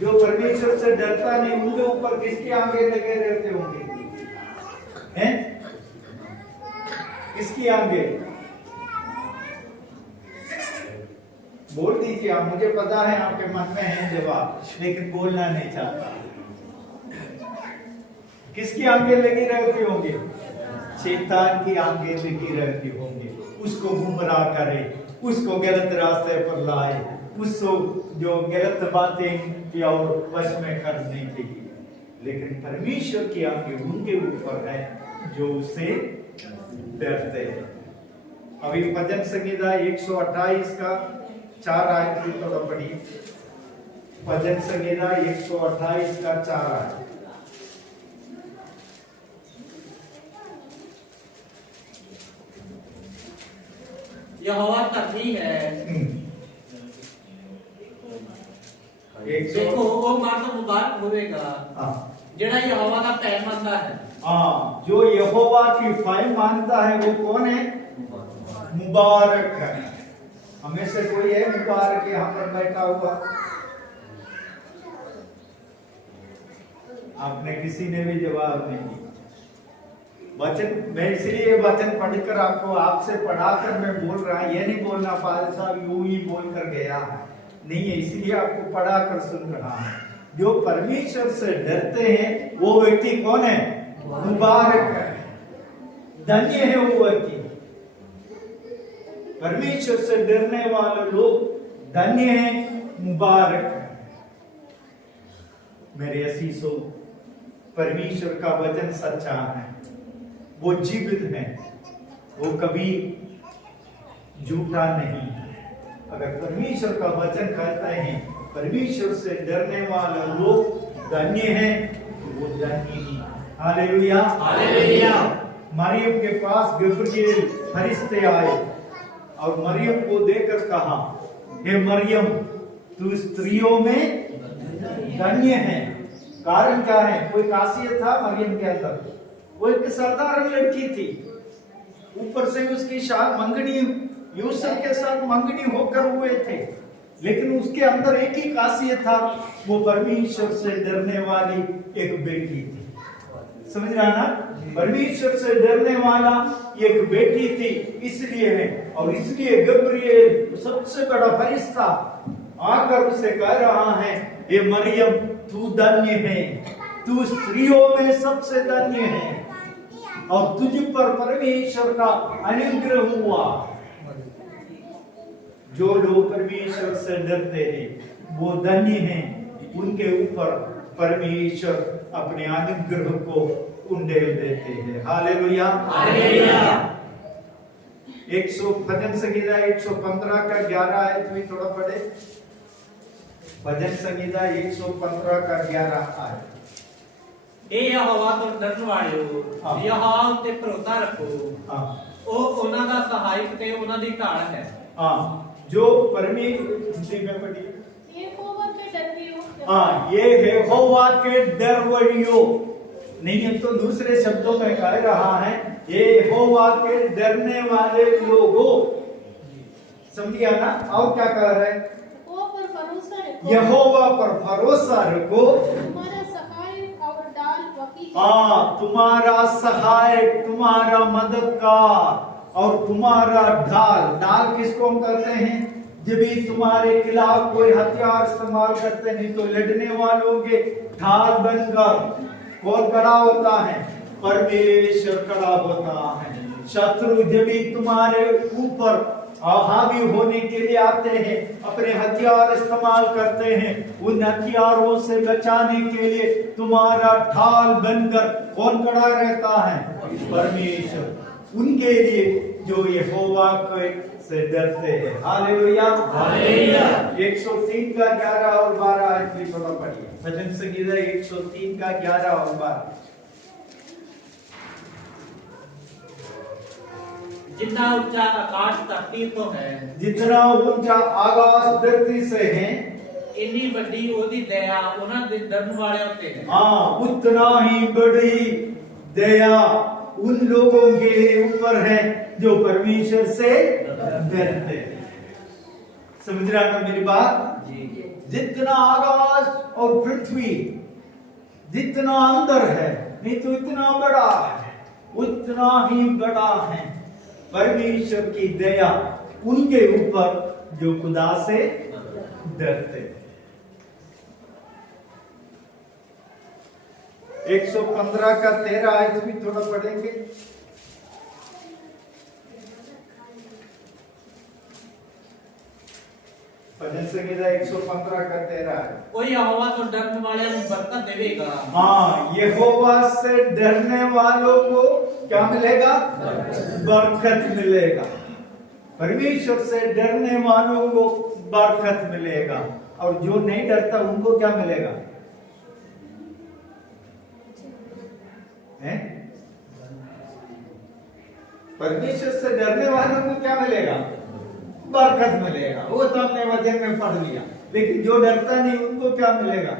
जो परमेश्वर से डरता नहीं उनके ऊपर किसके आंखें लगे रहते होंगे? हैं? किसकी आंखें? बोल दीजिए आप। मुझे पता है आपके मन में है जवाब लेकिन बोलना नहीं चाहता। किसकी आंखें लगी रहती होंगी? शैतान की आंखें लगी रहती होंगी। उसको गुमराह करे, उसको गलत रास्ते पर लाए, उसको जो गलत बातें और वश में करने के लिए। लेकिन परमेश्वर की आंखें उनके ऊपर है जो उसे डरते हैं। अभी भजन संहिता 128 का 4 आयत की थोड़ा पढ़िए। भजन संहिता 128 का 4 आयत। यहोवा धर्मी है। एक सौ देखो वो मर्द मुबारक होवेगा जेड़ा यहोवा का भय मानता है। जो यहोवा की भय मानता है वो कौन है? मुबारक है। हमें से कोई है मुबारक यहाँ पर बैठा हुआ? आपने किसी ने भी जवाब नहीं दिया। वचन मैं इसलिए वचन पढ़कर आपको आपसे पढ़ाकर मैं बोल रहा, ये नहीं बोलना फादर साहब यूं ही बोल कर गया है, नहीं है, इसलिए आपको पढ़ाकर सुन रहा हूं। जो परमेश्वर से डरते हैं वो व्यक्ति कौन है? मुबारक है, धन्य है वो व्यक्ति। परमेश्वर से डरने वाले लोग धन्य हैं, मुबारक है। मेरे असीसों, परमेश्वर का वचन सच्चा है, वो जीवित है, वो कभी झूठा नहीं है। अगर परमेश्वर का वचन कहते हैं परमेश्वर से डरने वाले लोग धन्य हैं, तो वो धन्य ही। Hallelujah, hallelujah. मरियम के पास गब्रिएल फरिश्ते आए और मरियम को देखकर कहा, हे मरियम, तू स्त्रियों में धन्य है। कारण क्या है? कोई खासियत था मरियम के अंदर? वो एक साधारण लड़की थी, ऊपर से उसकी मंगनी यूसुफ के साथ मंगनी होकर हुए थे, लेकिन उसके अंदर एक ही खासियत था, वो परमेश्वर से डरने वाली एक बेटी थी। समझ रहा ना? परमेश्वर से डरने वाला एक बेटी थी, इसलिए है। और इसलिए गब्रिएल सबसे बड़ा फरिश्ता आकर उसे कह रहा है, हे मरियम, तू धन्य है, तू स्त्रियों में सबसे धन्य है, और तुझ पर परमेश्वर का अनुग्रह हुआ। जो लोग परमेश्वर से डरते हैं वो धन्य हैं, उनके ऊपर परमेश्वर अपने अनुग्रह को उंडेल देते हैं। Hallelujah, hallelujah. 100 भजन संगीता 115 का 11 आयत में थोड़ा पढ़े। भजन संगीता 115 का 11 आयत। ए यहोवा ਤੋਂ ਡਰਨ ਵਾਲਿਓ, ਯਹੋਵਾ ਤੇ ਭਰੋਸਾ ਰੱਖੋ। ਉਹ ਉਹਨਾਂ ਦਾ ਸਹਾਇਕ ਤੇ ਉਹਨਾਂ ਦੀ ਢਾਲ ਹੈ। जो परमेश्वर में पढ़ी, यहोवा के डरवैयों, ये यहोवा के डरवैयों नहीं है तो दूसरे शब्दों में कह रहा है, ये यहोवा के डरने वाले लोगों। समझिए ना? और क्या कह रहे हैं? यहोवा पर भरोसा रखो, तुम्हारा सहायक और ढाल वकील। तुम्हारा सहायक, तुम्हारा मददगार और तुम्हारा ढाल किसको हम करते हैं? जब भी तुम्हारे खिलाफ कोई हथियार इस्तेमाल करते नहीं तो लड़ने वालों के ढाल बनकर कौन खड़ा होता है? परमेश्वर खड़ा होता है। शत्रु जब भी तुम्हारे ऊपर हावी होने के लिए आते हैं, अपने हथियार इस्तेमाल करते हैं, उन हथियारों से बचाने के लिए तुम्हारा ढाल बनकर कौन खड़ा रहता है? परमेश्वर। उनके लिए जो यहोवा से डरते हैं। Hallelujah, hallelujah. 103 का 11 और 12 आयत भी थोड़ा पढ़िए। भजन संगीता 103 का 11 और 12। जितना ऊंचा आकाश धरती तो है, जितना ऊंचा आकाश धरती से है, इतनी बड़ी ओदी दया उन्हें डरने वाले होते हैं। उतना ही बड़ी दया उन लोगों के ऊपर है जो परमेश्वर से डरते हैं। समझ रहा ना मेरी बात? जितना आकाश और पृथ्वी जितना अंदर है, नहीं तो इतना बड़ा है, उतना ही बड़ा है परमेश्वर की दया उनके ऊपर जो खुदा से डरते हैं। 115 का 13 आयत भी थोड़ा पढ़ेंगे। भजन संगीता 115 का 13 आयत। कोई यहोवा तो डरने वाले को बरकत देवेगा। यहोवा से डरने वालों को क्या मिलेगा? बरकत मिलेगा। परमेश्वर से डरने वालों को बरकत मिलेगा, और जो नहीं डरता उनको क्या मिलेगा? परमेश्वर से डरने वालों को क्या मिलेगा? बरकत मिलेगा। वो तो हमने वचन में पढ़ लिया। लेकिन जो डरता नहीं उनको क्या मिलेगा?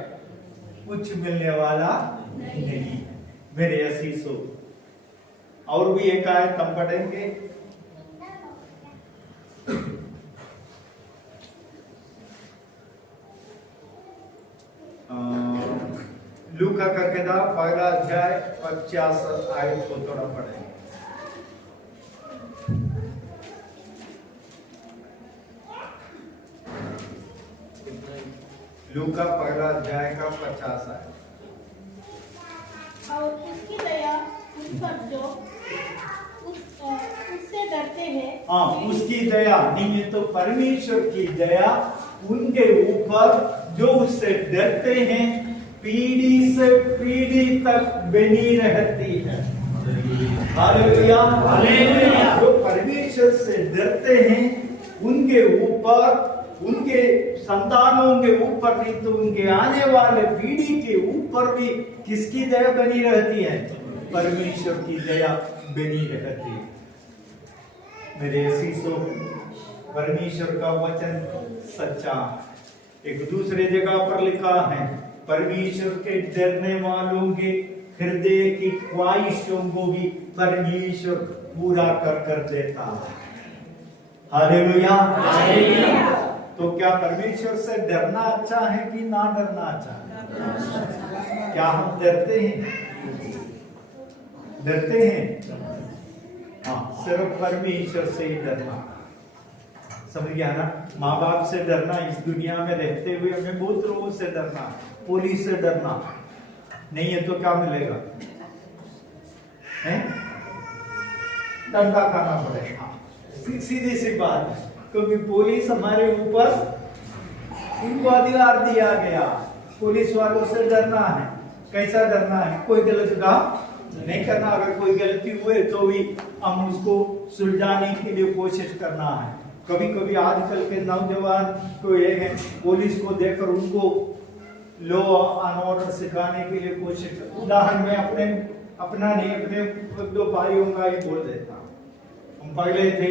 कुछ मिलने वाला नहीं। मेरे असीसों, और भी एक आयत हम पढ़ेंगे। लूका का किताब 1 अध्याय 50 आयत को थोड़ा पढ़ेंगे। लूका 1 अध्याय का 50 आयत। और उसकी दया उन पर जो उससे डरते हैं। उसकी दया नहीं है तो परमेश्वर की दया उनके ऊपर जो उससे डरते हैं, पीढ़ी से पीढ़ी तक बनी रहती है। Hallelujah, hallelujah. जो परमेश्वर से डरते हैं उनके ऊपर, उनके संतानों के ऊपर नहीं तो उनके आने वाले पीढ़ी के ऊपर भी किसकी दया बनी रहती है? परमेश्वर की दया बनी रहती है। मेरे असीसों, परमेश्वर का वचन सच्चा है। एक दूसरे जगह पर लिखा है, परमेश्वर के डरने वालों के हृदय की ख्वाहिशों को भी परमेश्वर पूरा कर देता है। हालेलुया। तो क्या परमेश्वर से डरना अच्छा है कि ना डरना अच्छा है? क्या हम डरते हैं? डरते हैं? हाँ, सिर्फ परमेश्वर से ही डरना। समझ गया ना? माँ बाप से डरना, इस दुनिया में रहते हुए हमें बहुत लोगों से डरना, पुलिस से डरना, नहीं है तो क्या मिलेगा? डंडा खाना पड़ेगा। सीधी सी बात है, क्योंकि पुलिस हमारे ऊपर, उनको अधिकार दिया गया, पुलिस वालों से डरना है। कैसा डरना है? कोई गलत काम नहीं करना, अगर कोई गलती हुए तो भी हम उसको सुलझाने के लिए कोशिश करना है। कभी कभी आजकल के नौजवान को ये है, पुलिस को देखकर उनको लॉ एंड ऑर्डर सिखाने के लिए कोशिश कर। उदाहरण में अपना नहीं, अपने दो भाइयों का ही बोल देता हूँ। हम पहले थे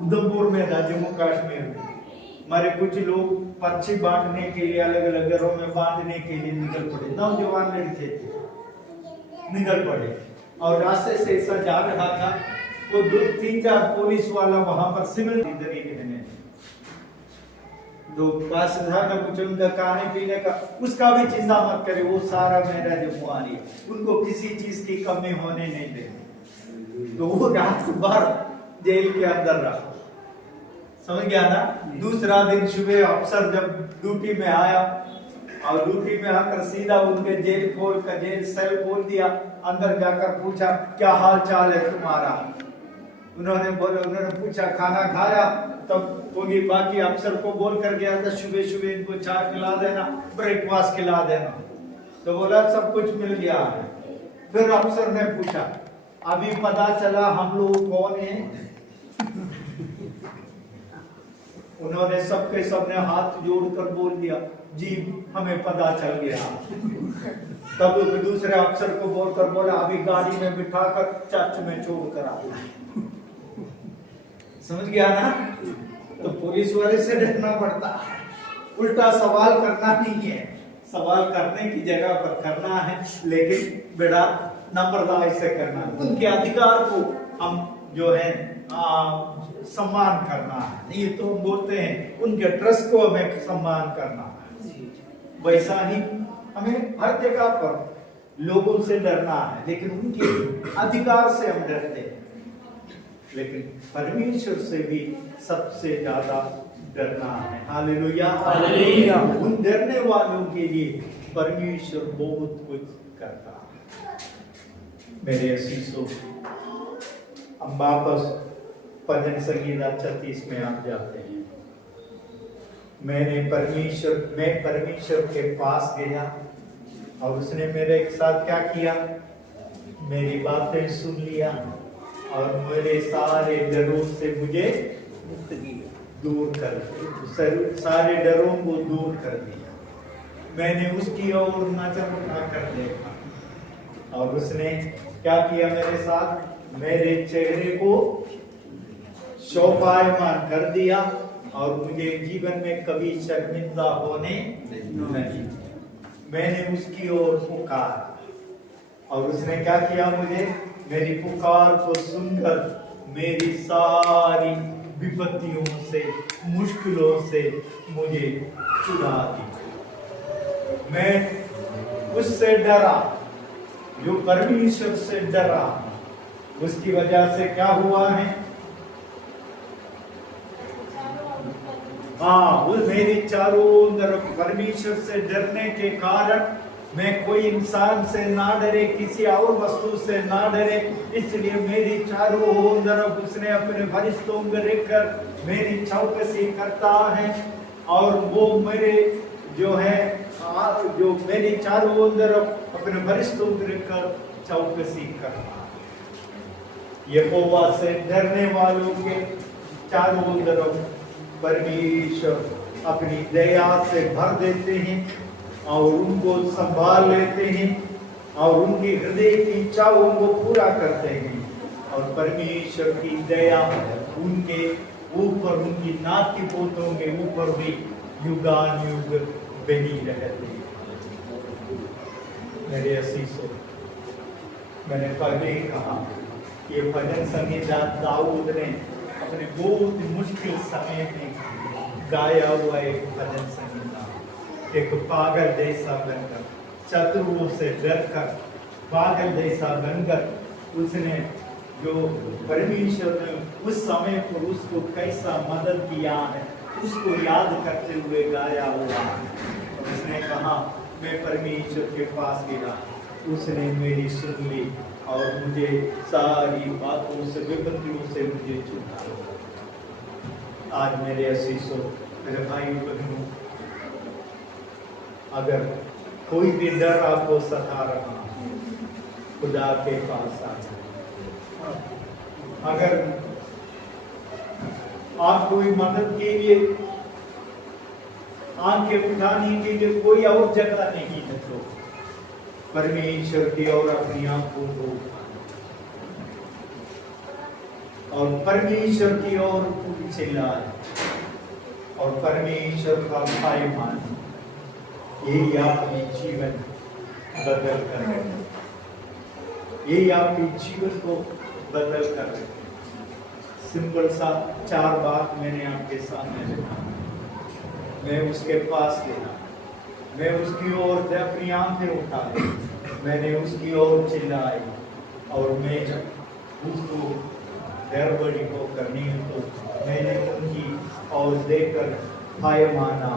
उधमपुर में था, जम्मू कश्मीर में, हमारे कुछ लोग पर्ची बांटने के लिए अलग अलग घरों में बांटने के लिए निकल पड़े। नौजवान लड़के थे, निकल पड़े और रास्ते से ऐसा जा रहा था, वो 2-3-4 पुलिस वाला वहां पर सिविल तरीके में दो पास था ना, कुछ उनका खाने पीने का, उसका भी चिंता मत करे, वो सारा मेरा जम्मू आ रही है, उनको किसी चीज की कमी होने नहीं देंगे। तो वो रात भर जेल के अंदर रहा। समझ गया ना? दूसरा दिन सुबह अफसर जब ड्यूटी में आया और ड्यूटी में आकर सीधा उनके जेल सेल खोल दिया, अंदर जाकर पूछा क्या हाल चाल है तुम्हारा। उन्होंने पूछा खाना खाया, तब क्योंकि बाकी अफसर को बोल कर गया था सुबह सुबह इनको चाय खिला देना, ब्रेकफास्ट खिला देना, तो बोला सब कुछ मिल गया है। फिर अफसर ने पूछा अभी पता चला हम लोग कौन हैं? उन्होंने सबने हाथ जोड़कर बोल दिया जी हमें पता चल गया। तब दूसरे अफसर को बोलकर बोला अभी गाड़ी में बिठाकर चर्च में छोड़ कर आओ। समझ गया ना? तो पुलिस वाले से डरना पड़ता है। उल्टा सवाल करना नहीं है, सवाल करने की जगह पर करना है, लेकिन बेटा नम्रता से करना है। उनके अधिकार को हम जो है सम्मान करना है, नहीं तो हम बोलते हैं उनके ट्रस्ट को हमें सम्मान करना है। वैसा ही हमें हर जगह पर लोगों से डरना है, लेकिन उनके अधिकार से हम डरते हैं। लेकिन परमेश्वर से भी सबसे ज्यादा डरना है। Hallelujah, hallelujah. उन डरने वालों के लिए परमेश्वर बहुत कुछ करता है। मेरे असीसों, हम वापस भजन संगीता 36 में आप जाते हैं। मैं परमेश्वर के पास गया और उसने मेरे साथ क्या किया? मेरी बातें सुन लिया और मेरे सारे डरों से मुझे दूर कर दिया, सारे डरों को दूर कर दिया। मैंने उसकी ओर नजर उठाकर देखा और उसने क्या किया मेरे साथ? मेरे चेहरे को शोभायमान कर दिया और मुझे जीवन में कभी शर्मिंदा होने नहीं। मैंने उसकी ओर पुकारा और उसने क्या किया? मुझे मेरी पुकार को सुनकर मेरी सारी विपत्तियों से, मुश्किलों से मुझे छुड़ा दी। मैं उससे डरा, जो परमेश्वर से डरा, उसकी वजह से क्या हुआ है? वो मेरी चारों तरफ परमेश्वर से डरने के कारण मैं कोई इंसान से ना डरे, किसी और वस्तु से ना डरे, इसलिए मेरी चारों तरफ उसने अपने फरिश्तों को रखकर मेरी चौकसी करता है। और वो मेरे जो है जो मेरी चारों तरफ अपने फरिश्तों को रखकर चौकसी करता है। यहोवा से डरने वालों के चारों तरफ परमेश्वर अपनी दया से भर देते हैं और उनको संभाल लेते हैं और उनकी हृदय की इच्छाओं को पूरा करते हैं। और परमेश्वर की दया उनके ऊपर उनकी नाती पोतों के ऊपर भी युगान युग बनी रहती। मेरे असीसों, मैंने पहले ही कहा, ये भजन संगीता दाऊद ने अपने बहुत मुश्किल समय में गाया हुआ एक भजन संगीता। एक पागल जैसा बनकर, शत्रुओं से डरकर, पागल जैसा बनकर उसने जो परमेश्वर ने उस समय पर उसको कैसा मदद किया है उसको याद करते हुए गाया हुआ है। उसने कहा, मैं परमेश्वर के पास गया, उसने मेरी सुन ली और मुझे सारी बातों से, विपत्तियों से मुझे छुड़ाया। आज मेरे असीसों, मेरे भाई बहनों, अगर कोई भी डर आपको सता रहा, खुदा के पास आ जाए। अगर आप कोई मदद के लिए, आंखें उठाने के लिए कोई और जगह नहीं है तो परमेश्वर की ओर अपनी आंखों को और परमेश्वर की ओर चिल्लाए और परमेश्वर का भय माने। यही आपके जीवन बदल कर रहे, यही आपके जीवन को बदल कर रहे। सिंपल सा 4 बात मैंने आपके सामने रखा। मैं उसके पास गया, मैं उसकी ओर अपनी आंखें उठाई, मैंने उसकी ओर चिल्लाई और मैं उसको गड़बड़ी को करनी तो मैंने उनकी ओर देखकर भय माना,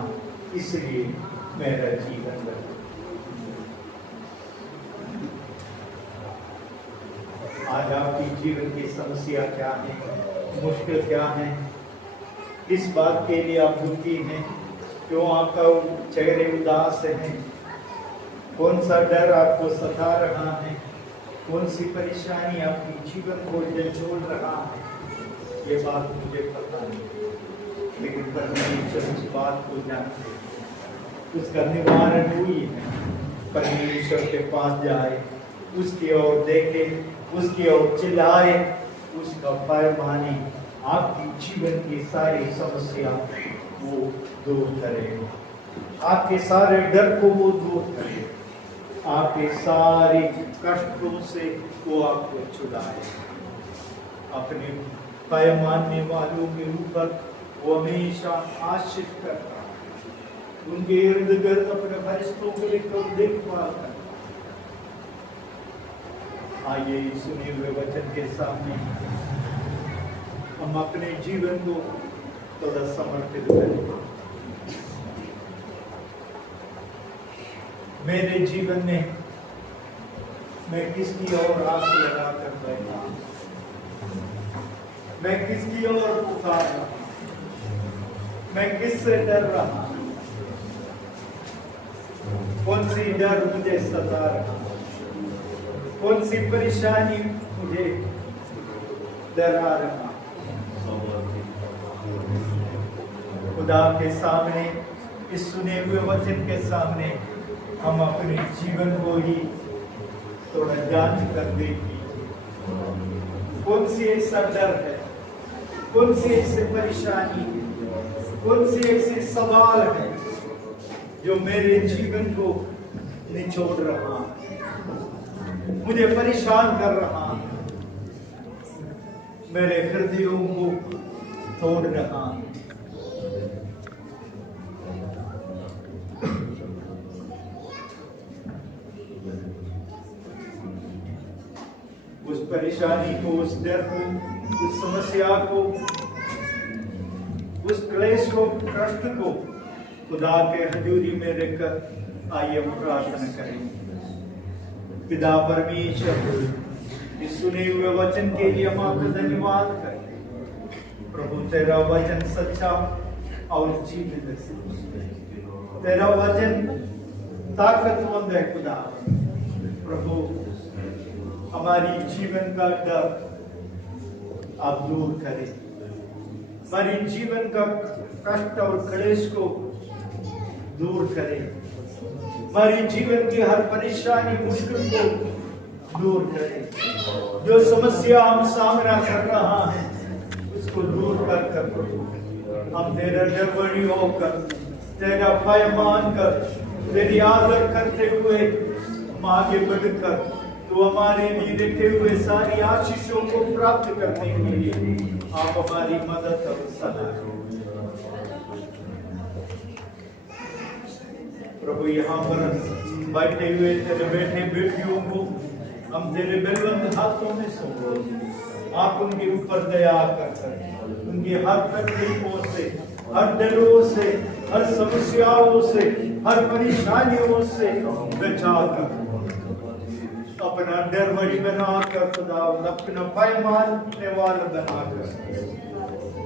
इसलिए मेरा जीवन बदला। आज आपकी जीवन की समस्या क्या है, मुश्किल क्या है, किस बात के लिए आप दुखी हैं, क्यों आपका चेहरे उदास है, कौन सा डर आपको सता रहा है, कौन सी परेशानी आपके जीवन को झंझोड़ रहा है, ये बात मुझे पता नहीं, लेकिन परमेश्वर उस बात को जानते, उसका निवारण हुई है। परमेश्वर के पास जाए, उसकी ओर देखे, उसकी ओर चिल्लाए, उसका भय माने, आपकी जीवन की सारी समस्या वो दूर करे, आपके सारे डर को वो दूर करे, आपके सारे कष्टों से वो आपको छुड़ाए। अपने भय मानने वालों के ऊपर वो हमेशा आश्रित करता, उनके इर्द गिर्द अपने फरिश्तों को लेकर देखभाल करता। आइए सुने हुए वचन के सामने हम अपने जीवन को थोड़ा समर्पित करें। मेरे जीवन में मैं किसकी ओर आस लगा कर बैठा, मैं किसकी ओर पुकार रहा, मैं किससे डर रहा, कौन सी डर मुझे सता रहा, कौन सी परेशानी मुझे डरा रहा। खुदा के सामने, इस सुने हुए वचन के सामने हम अपने जीवन को ही थोड़ा जांच कर देखिए, कौन सी ऐसा डर है, कौन सी ऐसी परेशानी, कौन सी ऐसी सवाल है जो मेरे जीवन को निचोड़ रहा, मुझे परेशान कर रहा, मेरे हृदयों को तोड़ रहा। उस परेशानी को, उस डर को, उस समस्या को, उस क्लेश को, कष्ट को खुदा के हजूरी में रखकर आइए हम प्रार्थना करें। पिता परमेश्वर, इस सुने हुए वचन के लिए हम आपका धन्यवाद करते हैं। प्रभु तेरा वचन सच्चा और जीवित है, तेरा वचन ताकतमंद है। खुदा प्रभु, हमारी जीवन का डर आप दूर करें, हमारी जीवन का कष्ट और क्लेश को दूर करें, हमारी जीवन की हर परेशानी मुश्किल को दूर करें, जो समस्या हम सामना कर रहा है उसको दूर कर हम तेरा डरवरी होकर तेरा पैमान कर तेरी आदर करते हुए हम आगे बढ़कर तो हमारे लिए देते हुए सारी आशीषों को प्राप्त करने के लिए आप हमारी मदद और सलाह करो। प्रभु यहाँ पर बैठे हुए तेरे बेटे बेटियों को हम तेरे बलवंत हाथों में सौंपते। आप उनके ऊपर दया कर उनकी हर तकलीफों से, हर डरों से, हर समस्याओं से, हर परेशानियों से बचा कर अपना डरवरी बनाकर खुदा अपना पैमाने वाला बनाकर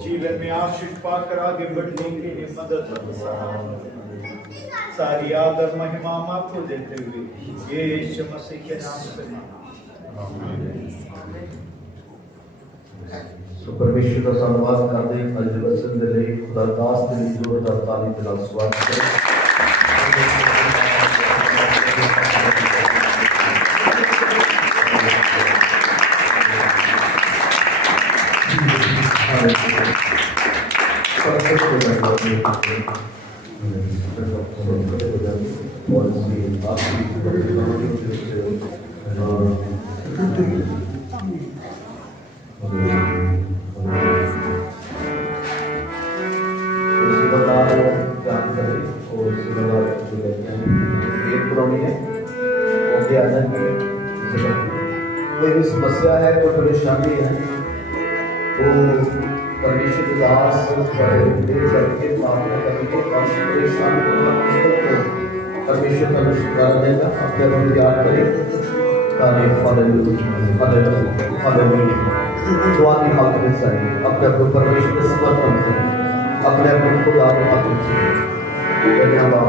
जीवन में आशीष पाकर आगे बढ़ने के लिए मदद और सारी आदर महिमा आपको देते हुए यीशु मसीह के नाम से सो परमेश्वर का धन्यवाद करते हैं आज वचन दे लिए खुदा दास के लिए जोरदार ताली के साथ स्वागत करें। कोई भी समस्या है, कोई परेशानी है, वो परमेश्वर के दास देर करके प्रार्थना करके परेशान परमेश्वर का स्वीकार देगा। अपने मन याद करें दुआ की हालत में चाहिए अपने अपने परमेश्वर के समर्पण करें, अपने अपने खुदा के हाथों से धन्यवाद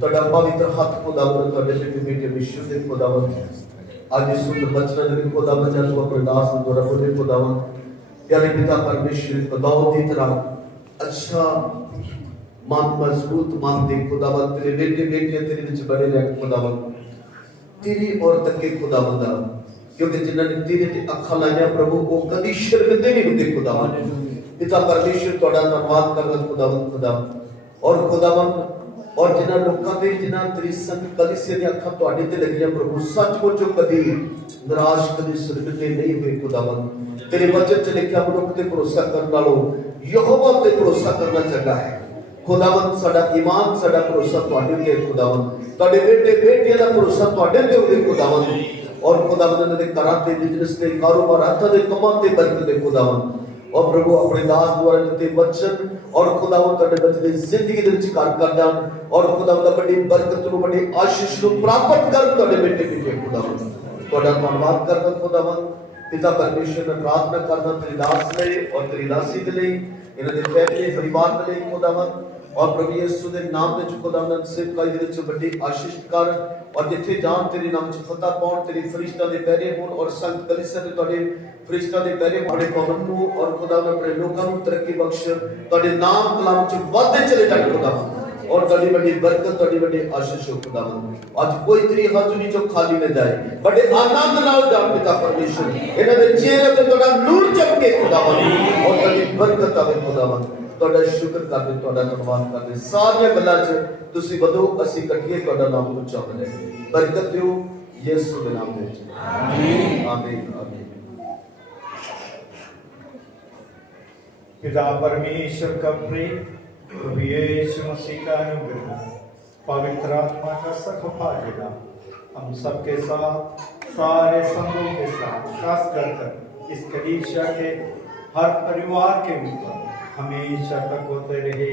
ਤੁਹਾਡਾ ਪਵਿੱਤਰ ਹੱਥ ਖੁਦਾਵੰਦ ਤੁਹਾਡੇ ਤੇ ਬੇਟੇ ਵਿਸ਼ਵ ਦੇ ਖੁਦਾਵੰਦ ਅੱਜ ਇਸ ਨੂੰ ਬਚਨ ਦੇ ਖੁਦਾਵੰਦ ਜਦ ਕੋ ਅਰਦਾਸ ਦੁਆਰਾ ਬੋਲੇ ਖੁਦਾਵੰਦ ਪਿਆਰੇ ਪਿਤਾ ਪਰਮੇਸ਼ਰ ਖੁਦਾਵੰਦ ਦੀ ਤਰ੍ਹਾਂ अच्छा मन मजबूत मन दे खुदावन तेरे बेटे बेटियां तेरे विच बड़े रह खुदावन तेरी और तके खुदावन दा क्योंकि जिन्होंने तेरे ते अखां लाइयां प्रभु वो कदी शर्मिंदे नहीं हुंदे खुदावन पिता परमेश्वर तुहाडा धन्नवाद करदा खुदावन खुदा और खुदावन और जिन्हां लोकां ते जिन्हां तेरी संग कलीसिया दी अखां तुहाडे ते लगियां प्रभु सचमुच कदी निराश कदी शर्मिंदे नहीं हुए खुदावन तेरे वचन च लिखिया मनुख ते भरोसा करन नालों यहोवा ते भरोसा करना चंगा है खुदावन साडा ईमान साडा भरोसा तुहाडे ते खुदावन तुहाडे बेटे बेटियां दा भरोसा तुहाडे ते होवे खुदावन और खुदावन उन्हां दे घरां ते बिजनेस ते कारोबार हत्थां दे कमां ते बरकत दे खुदावन और प्रभु अपने दास द्वारा दिते वचन और खुदावन तुहाडे बच्चे दी जिंदगी दे विच कार्य कर जाण और खुदावन दा बड़ी बरकत नु बड़ी आशीष नु प्राप्त कर तुहाडे बेटे बेटियां खुदावन तुहाडा धन्नवाद करदा खुदावन पिता परमेश्वर मैं प्रार्थना करदा तेरे दास लई और तेरी दासी दे लई इन्हां दे फैमिली परिवार दे लई खुदावन और प्रभु यीशु दे नाम विच खुदावन सेवकाई दे विच बड़ी आशीष कर और जिथे जान तेरे नाम च फतह पाउण तेरे फरिश्तां दे पैरे होण और संत कलीसिया दे तुहाडे फरिश्तां दे पैरे बड़े भवन नु और खुदावन अपने लोकां नु तरक्की बख्श तुहाडे नाम कलाम च वाधे चले जाण खुदावन और तुहाडी बड़ी बरकत तुहाडी बड़ी आशीष हो खुदावन आज कोई तेरी हाजुरी जो खाली न जाए बड़े आनंद नाल जान पिता परमेश्वर इन्हां दे चेहरे ते तुहाडा नूर चमके खुदावन और तुहाडी बरकत आवे खुदावन तुहाडा शुक्र करदे तुहाडा धन्नवाद करदे सारियां गल्लां च तुसी वधो ਅਸੀਂ ਇਕੱਠੀਏ ਤੁਹਾਡਾ ਨਾਮ ਉਚਾਰਦੇ ਬਰਕਤ ਦਿਓ ਯਿਸੂ ਦੇ ਨਾਮ ਵਿੱਚ ਆਮੀਨ ਆਮੀਨ ਆਮੀਨ पिता परमेश्वर का प्रेम प्रभु यीशु मसीह का अनुग्रह पवित्र आत्मा का सखभागिता हम सबके साथ सारे संतों के साथ खास कर इस कलीसिया के हर परिवार के ऊपर हमेशा तक होते रहे